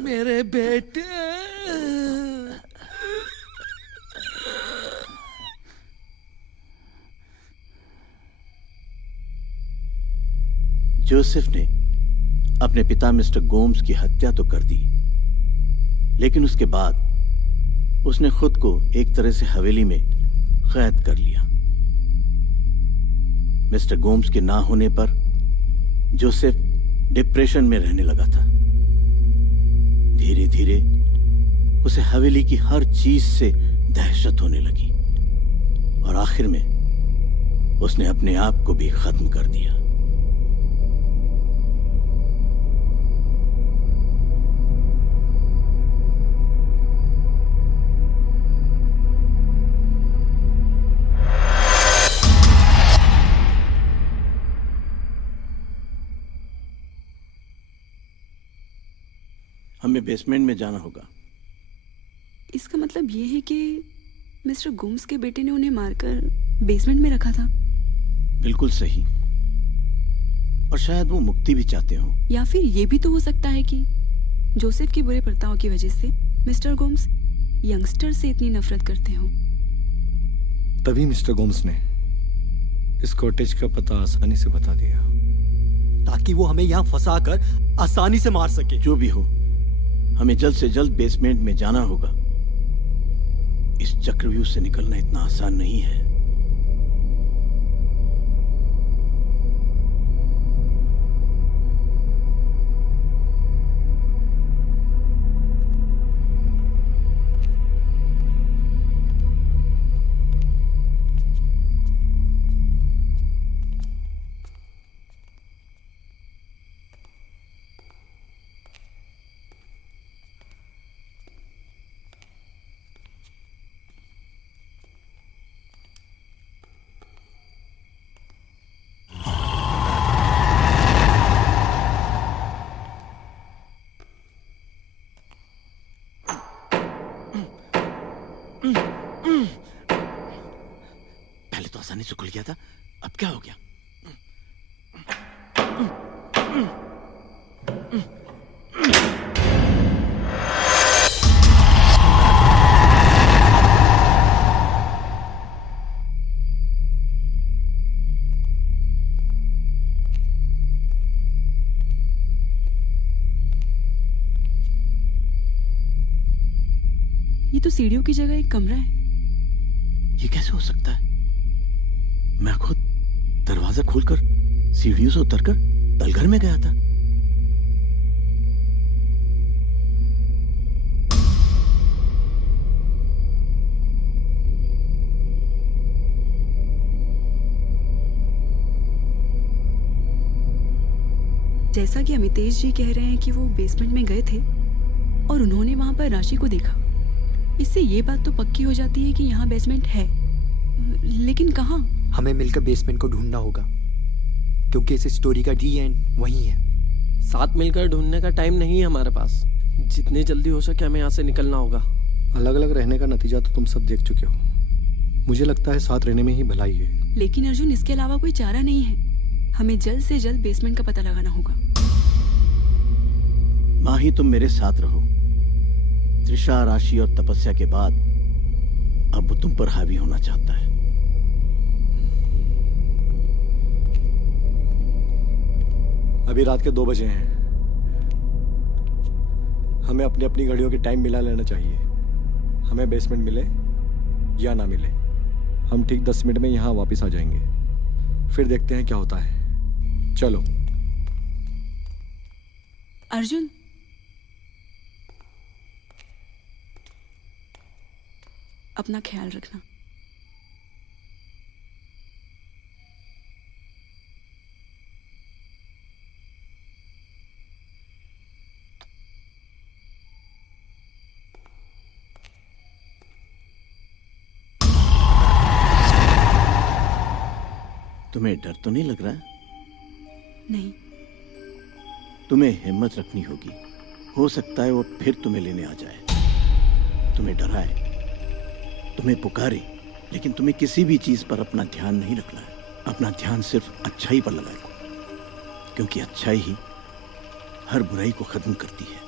मेरे बेटे। जोसेफ ने अपने पिता मिस्टर गोम्स की हत्या तो कर दी, लेकिन उसके बाद उसने खुद को एक तरह से हवेली में कैद कर लिया। मिस्टर गोम्स के ना होने पर जोसेफ डिप्रेशन में रहने लगा था। धीरे धीरे उसे हवेली की हर चीज से दहशत होने लगी और आखिर में उसने अपने आप को भी खत्म कर दिया। हमें बेसमेंट में जाना होगा। इसका मतलब ये है कि मिस्टर गोम्स के बेटे ने उन्हें मारकर बेसमेंट में रखा था। बिल्कुल सही। और शायद वो मुक्ति भी चाहते हो। या फिर ये भी तो हो सकता है कि जोसेफ के बुरे बर्ताव की वजह से मिस्टर गोम्स यंगस्टर से इतनी नफरत करते हो। तभी मिस्टर गोम्स ने इस कॉटेज का पता आसानी से बता दिया, ताकि वो हमें यहाँ फंसाकर आसानी से मार सके। जो भी हो, हमें जल्द से जल्द बेसमेंट में जाना होगा। इस चक्रव्यूह से निकलना इतना आसान नहीं है। पहले तो आसानी से खुल गया था, अब क्या हो गया? ये तो सीढ़ियों की जगह एक कमरा है। ये कैसे हो सकता है? मैं खुद दरवाजा खोलकर सीढ़ियों से उतरकर तलघर में गया था। जैसा कि अमितेश जी कह रहे हैं कि वो बेसमेंट में गए थे और उन्होंने वहां पर राशि को देखा, इससे ये बात तो पक्की हो जाती है कि यहाँ बेसमेंट है, लेकिन कहाँ? हमें मिलकर बेसमेंट को ढूंढना होगा, क्योंकि इस स्टोरी का डी एंड वहीं है। साथ मिलकर ढूंढने का टाइम नहीं है हमारे पास। जितनी जल्दी हो सके हमें यहाँ से निकलना होगा। अलग अलग रहने का नतीजा तो तुम सब देख चुके हो। मुझे लगता है साथ रहने में ही भलाई है। लेकिन अर्जुन, इसके अलावा कोई चारा नहीं है। हमें जल्द से जल्द बेसमेंट का पता लगाना होगा। माही, तुम मेरे साथ रहो। त्रिशा, राशि और तपस्या के बाद अब वो तुम पर हावी होना चाहता है। अभी रात के 2 बजे हैं। हमें अपनी अपनी घड़ियों की टाइम मिला लेना चाहिए। हमें बेसमेंट मिले या ना मिले, हम ठीक 10 मिनट में यहाँ वापस आ जाएंगे। फिर देखते हैं क्या होता है। चलो। अर्जुन, अपना ख्याल रखना। तुम्हें डर तो नहीं लग रहा है? नहीं। तुम्हें हिम्मत रखनी होगी। हो सकता है वो फिर तुम्हें लेने आ जाए, तुम्हें डराए, तुम्हें पुकारे, लेकिन तुम्हें किसी भी चीज पर अपना ध्यान नहीं रखना है। अपना ध्यान सिर्फ अच्छाई पर लगाए, क्योंकि अच्छाई ही हर बुराई को खत्म करती है।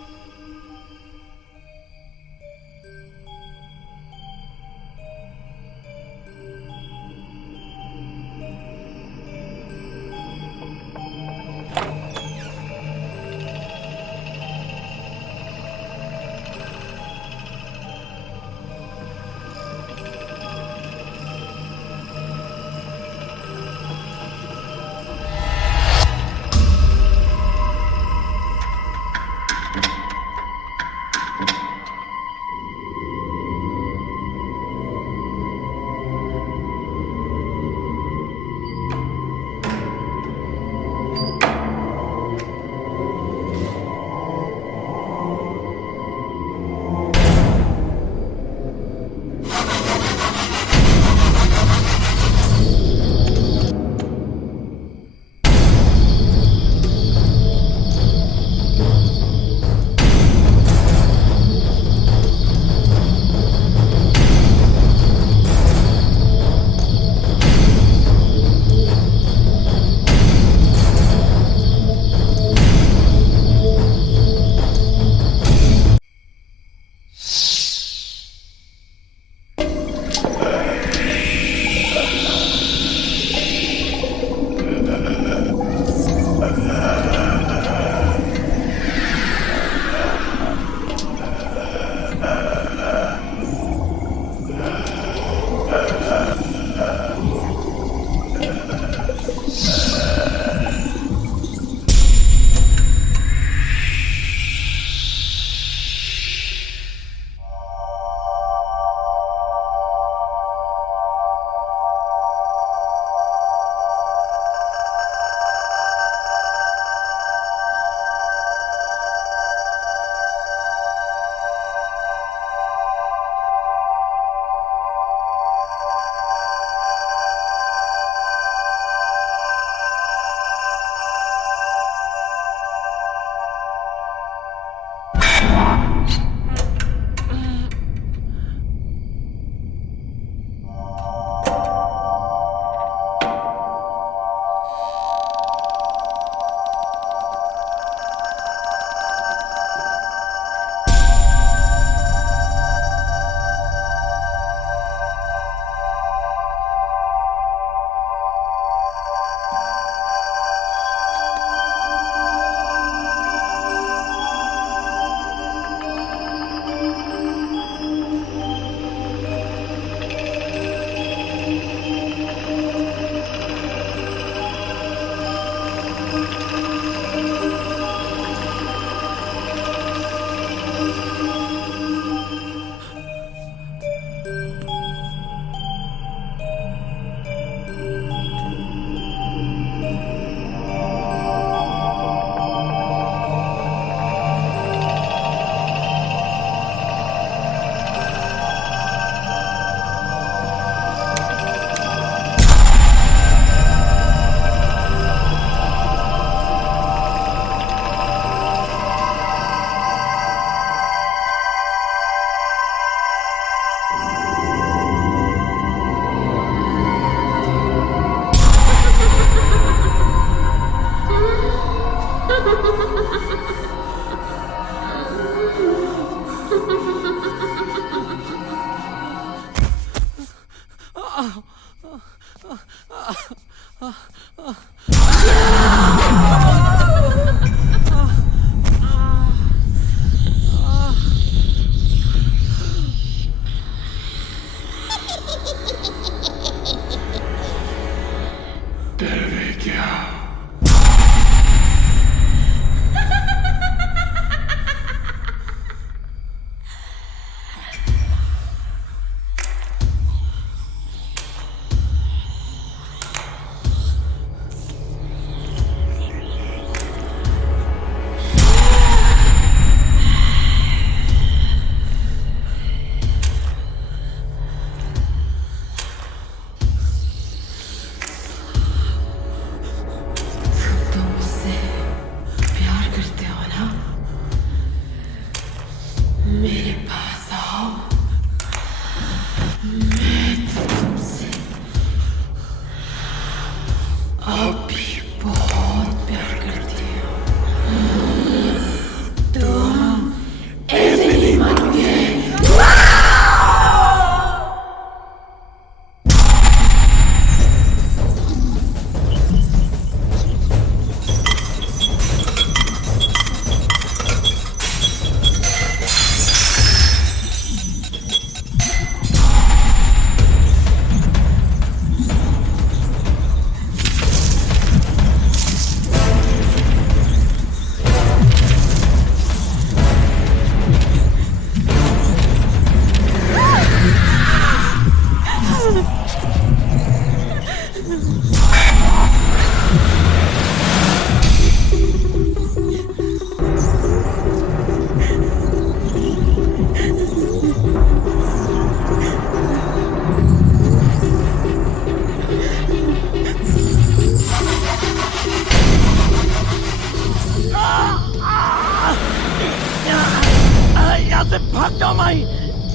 यहाँ से भाग जाओ माही,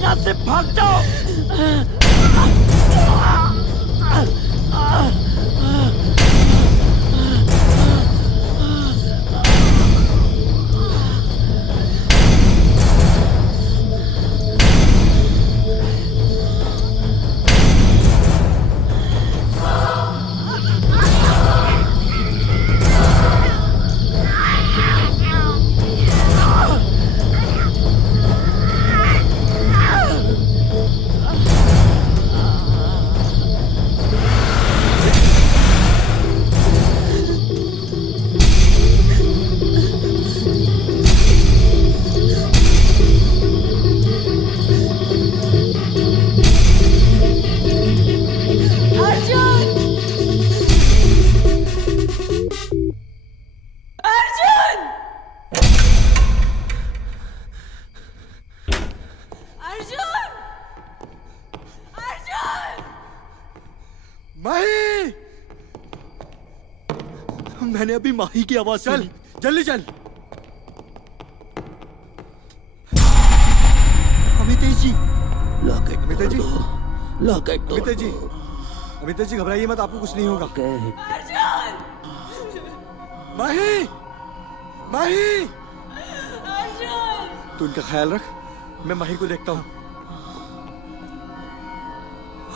यहाँ से भाग जाओ। माही! मैंने अभी माही की आवाज सुनी। जल्दी चल। अमितेश जी, अमितेश जी, अमितेश जी, अमितेश जी घबराइए मत, आपको कुछ नहीं होगा। माही, माही, तू इनका ख्याल रख, मैं माही को देखता हूँ।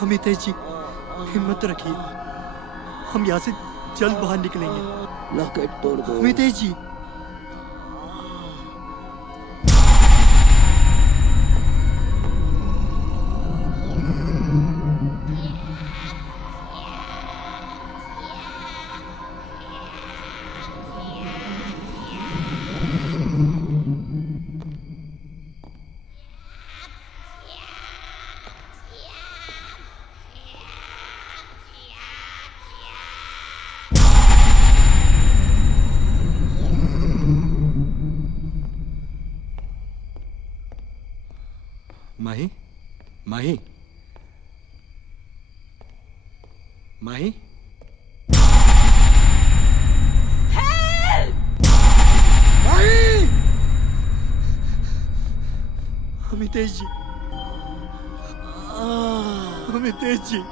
अमितेश जी, हिम्मत रखिए, हम यहाँ से जल्द बाहर निकलेंगे। लॉकेट तोड़ दो। अमितेश जी, माही, माही, माही, माही! अमितेश जी, अमितेश जी,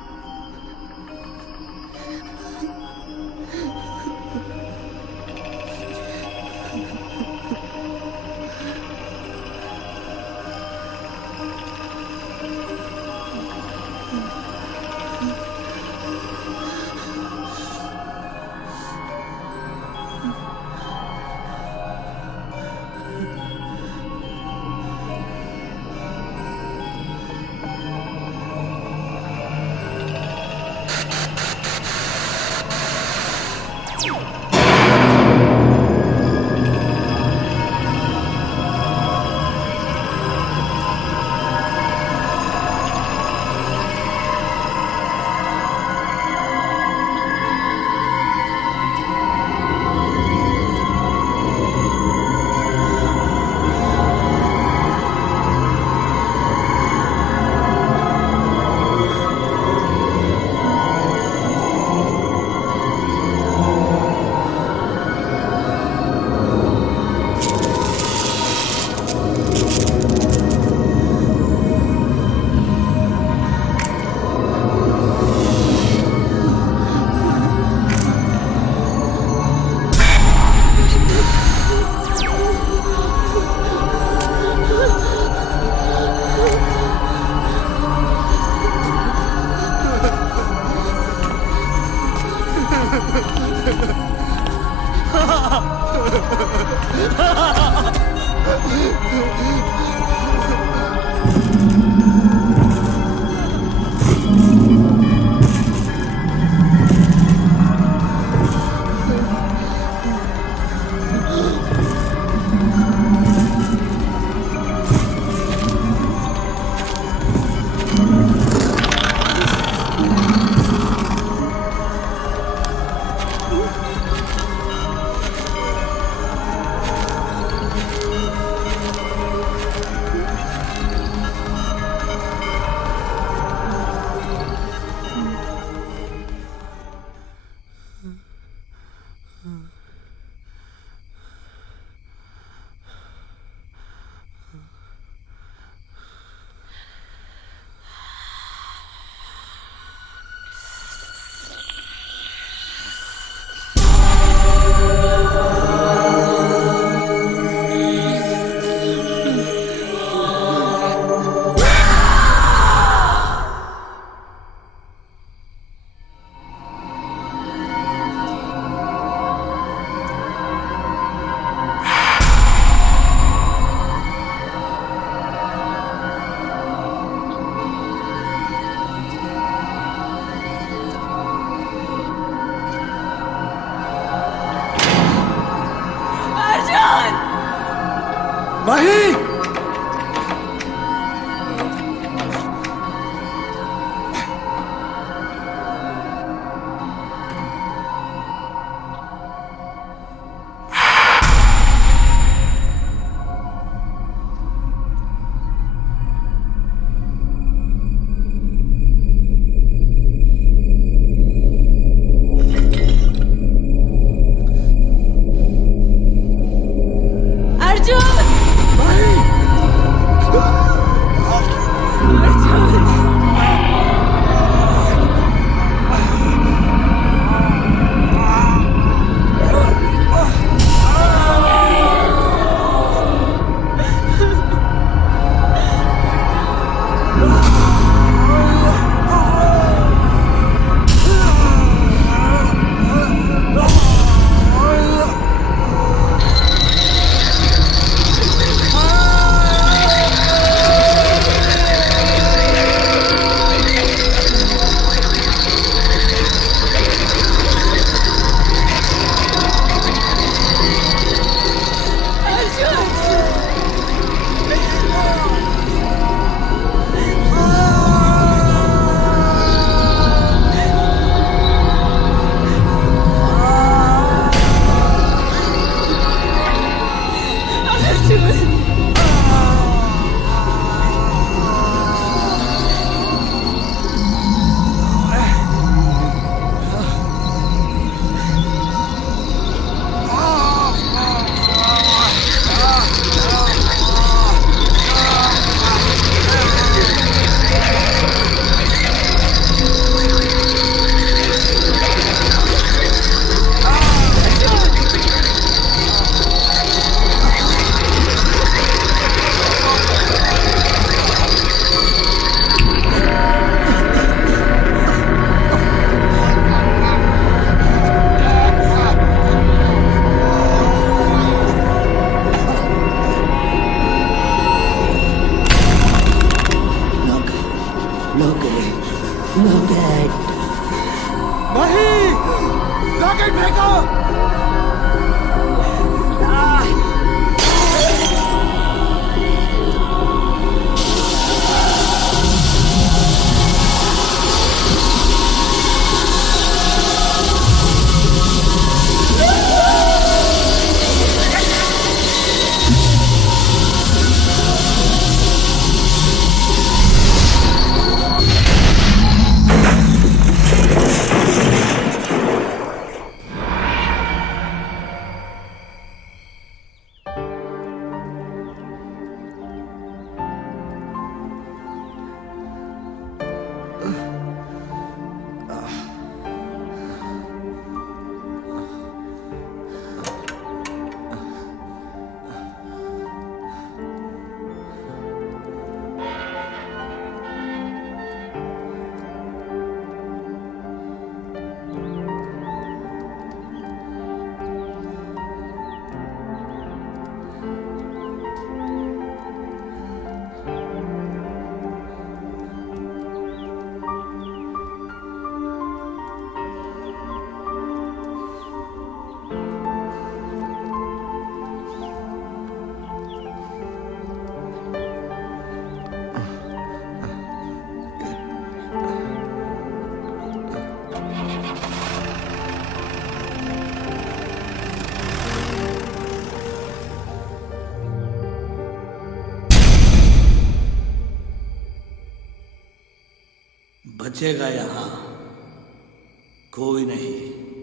माही! बचेगा यहाँ कोई नहीं।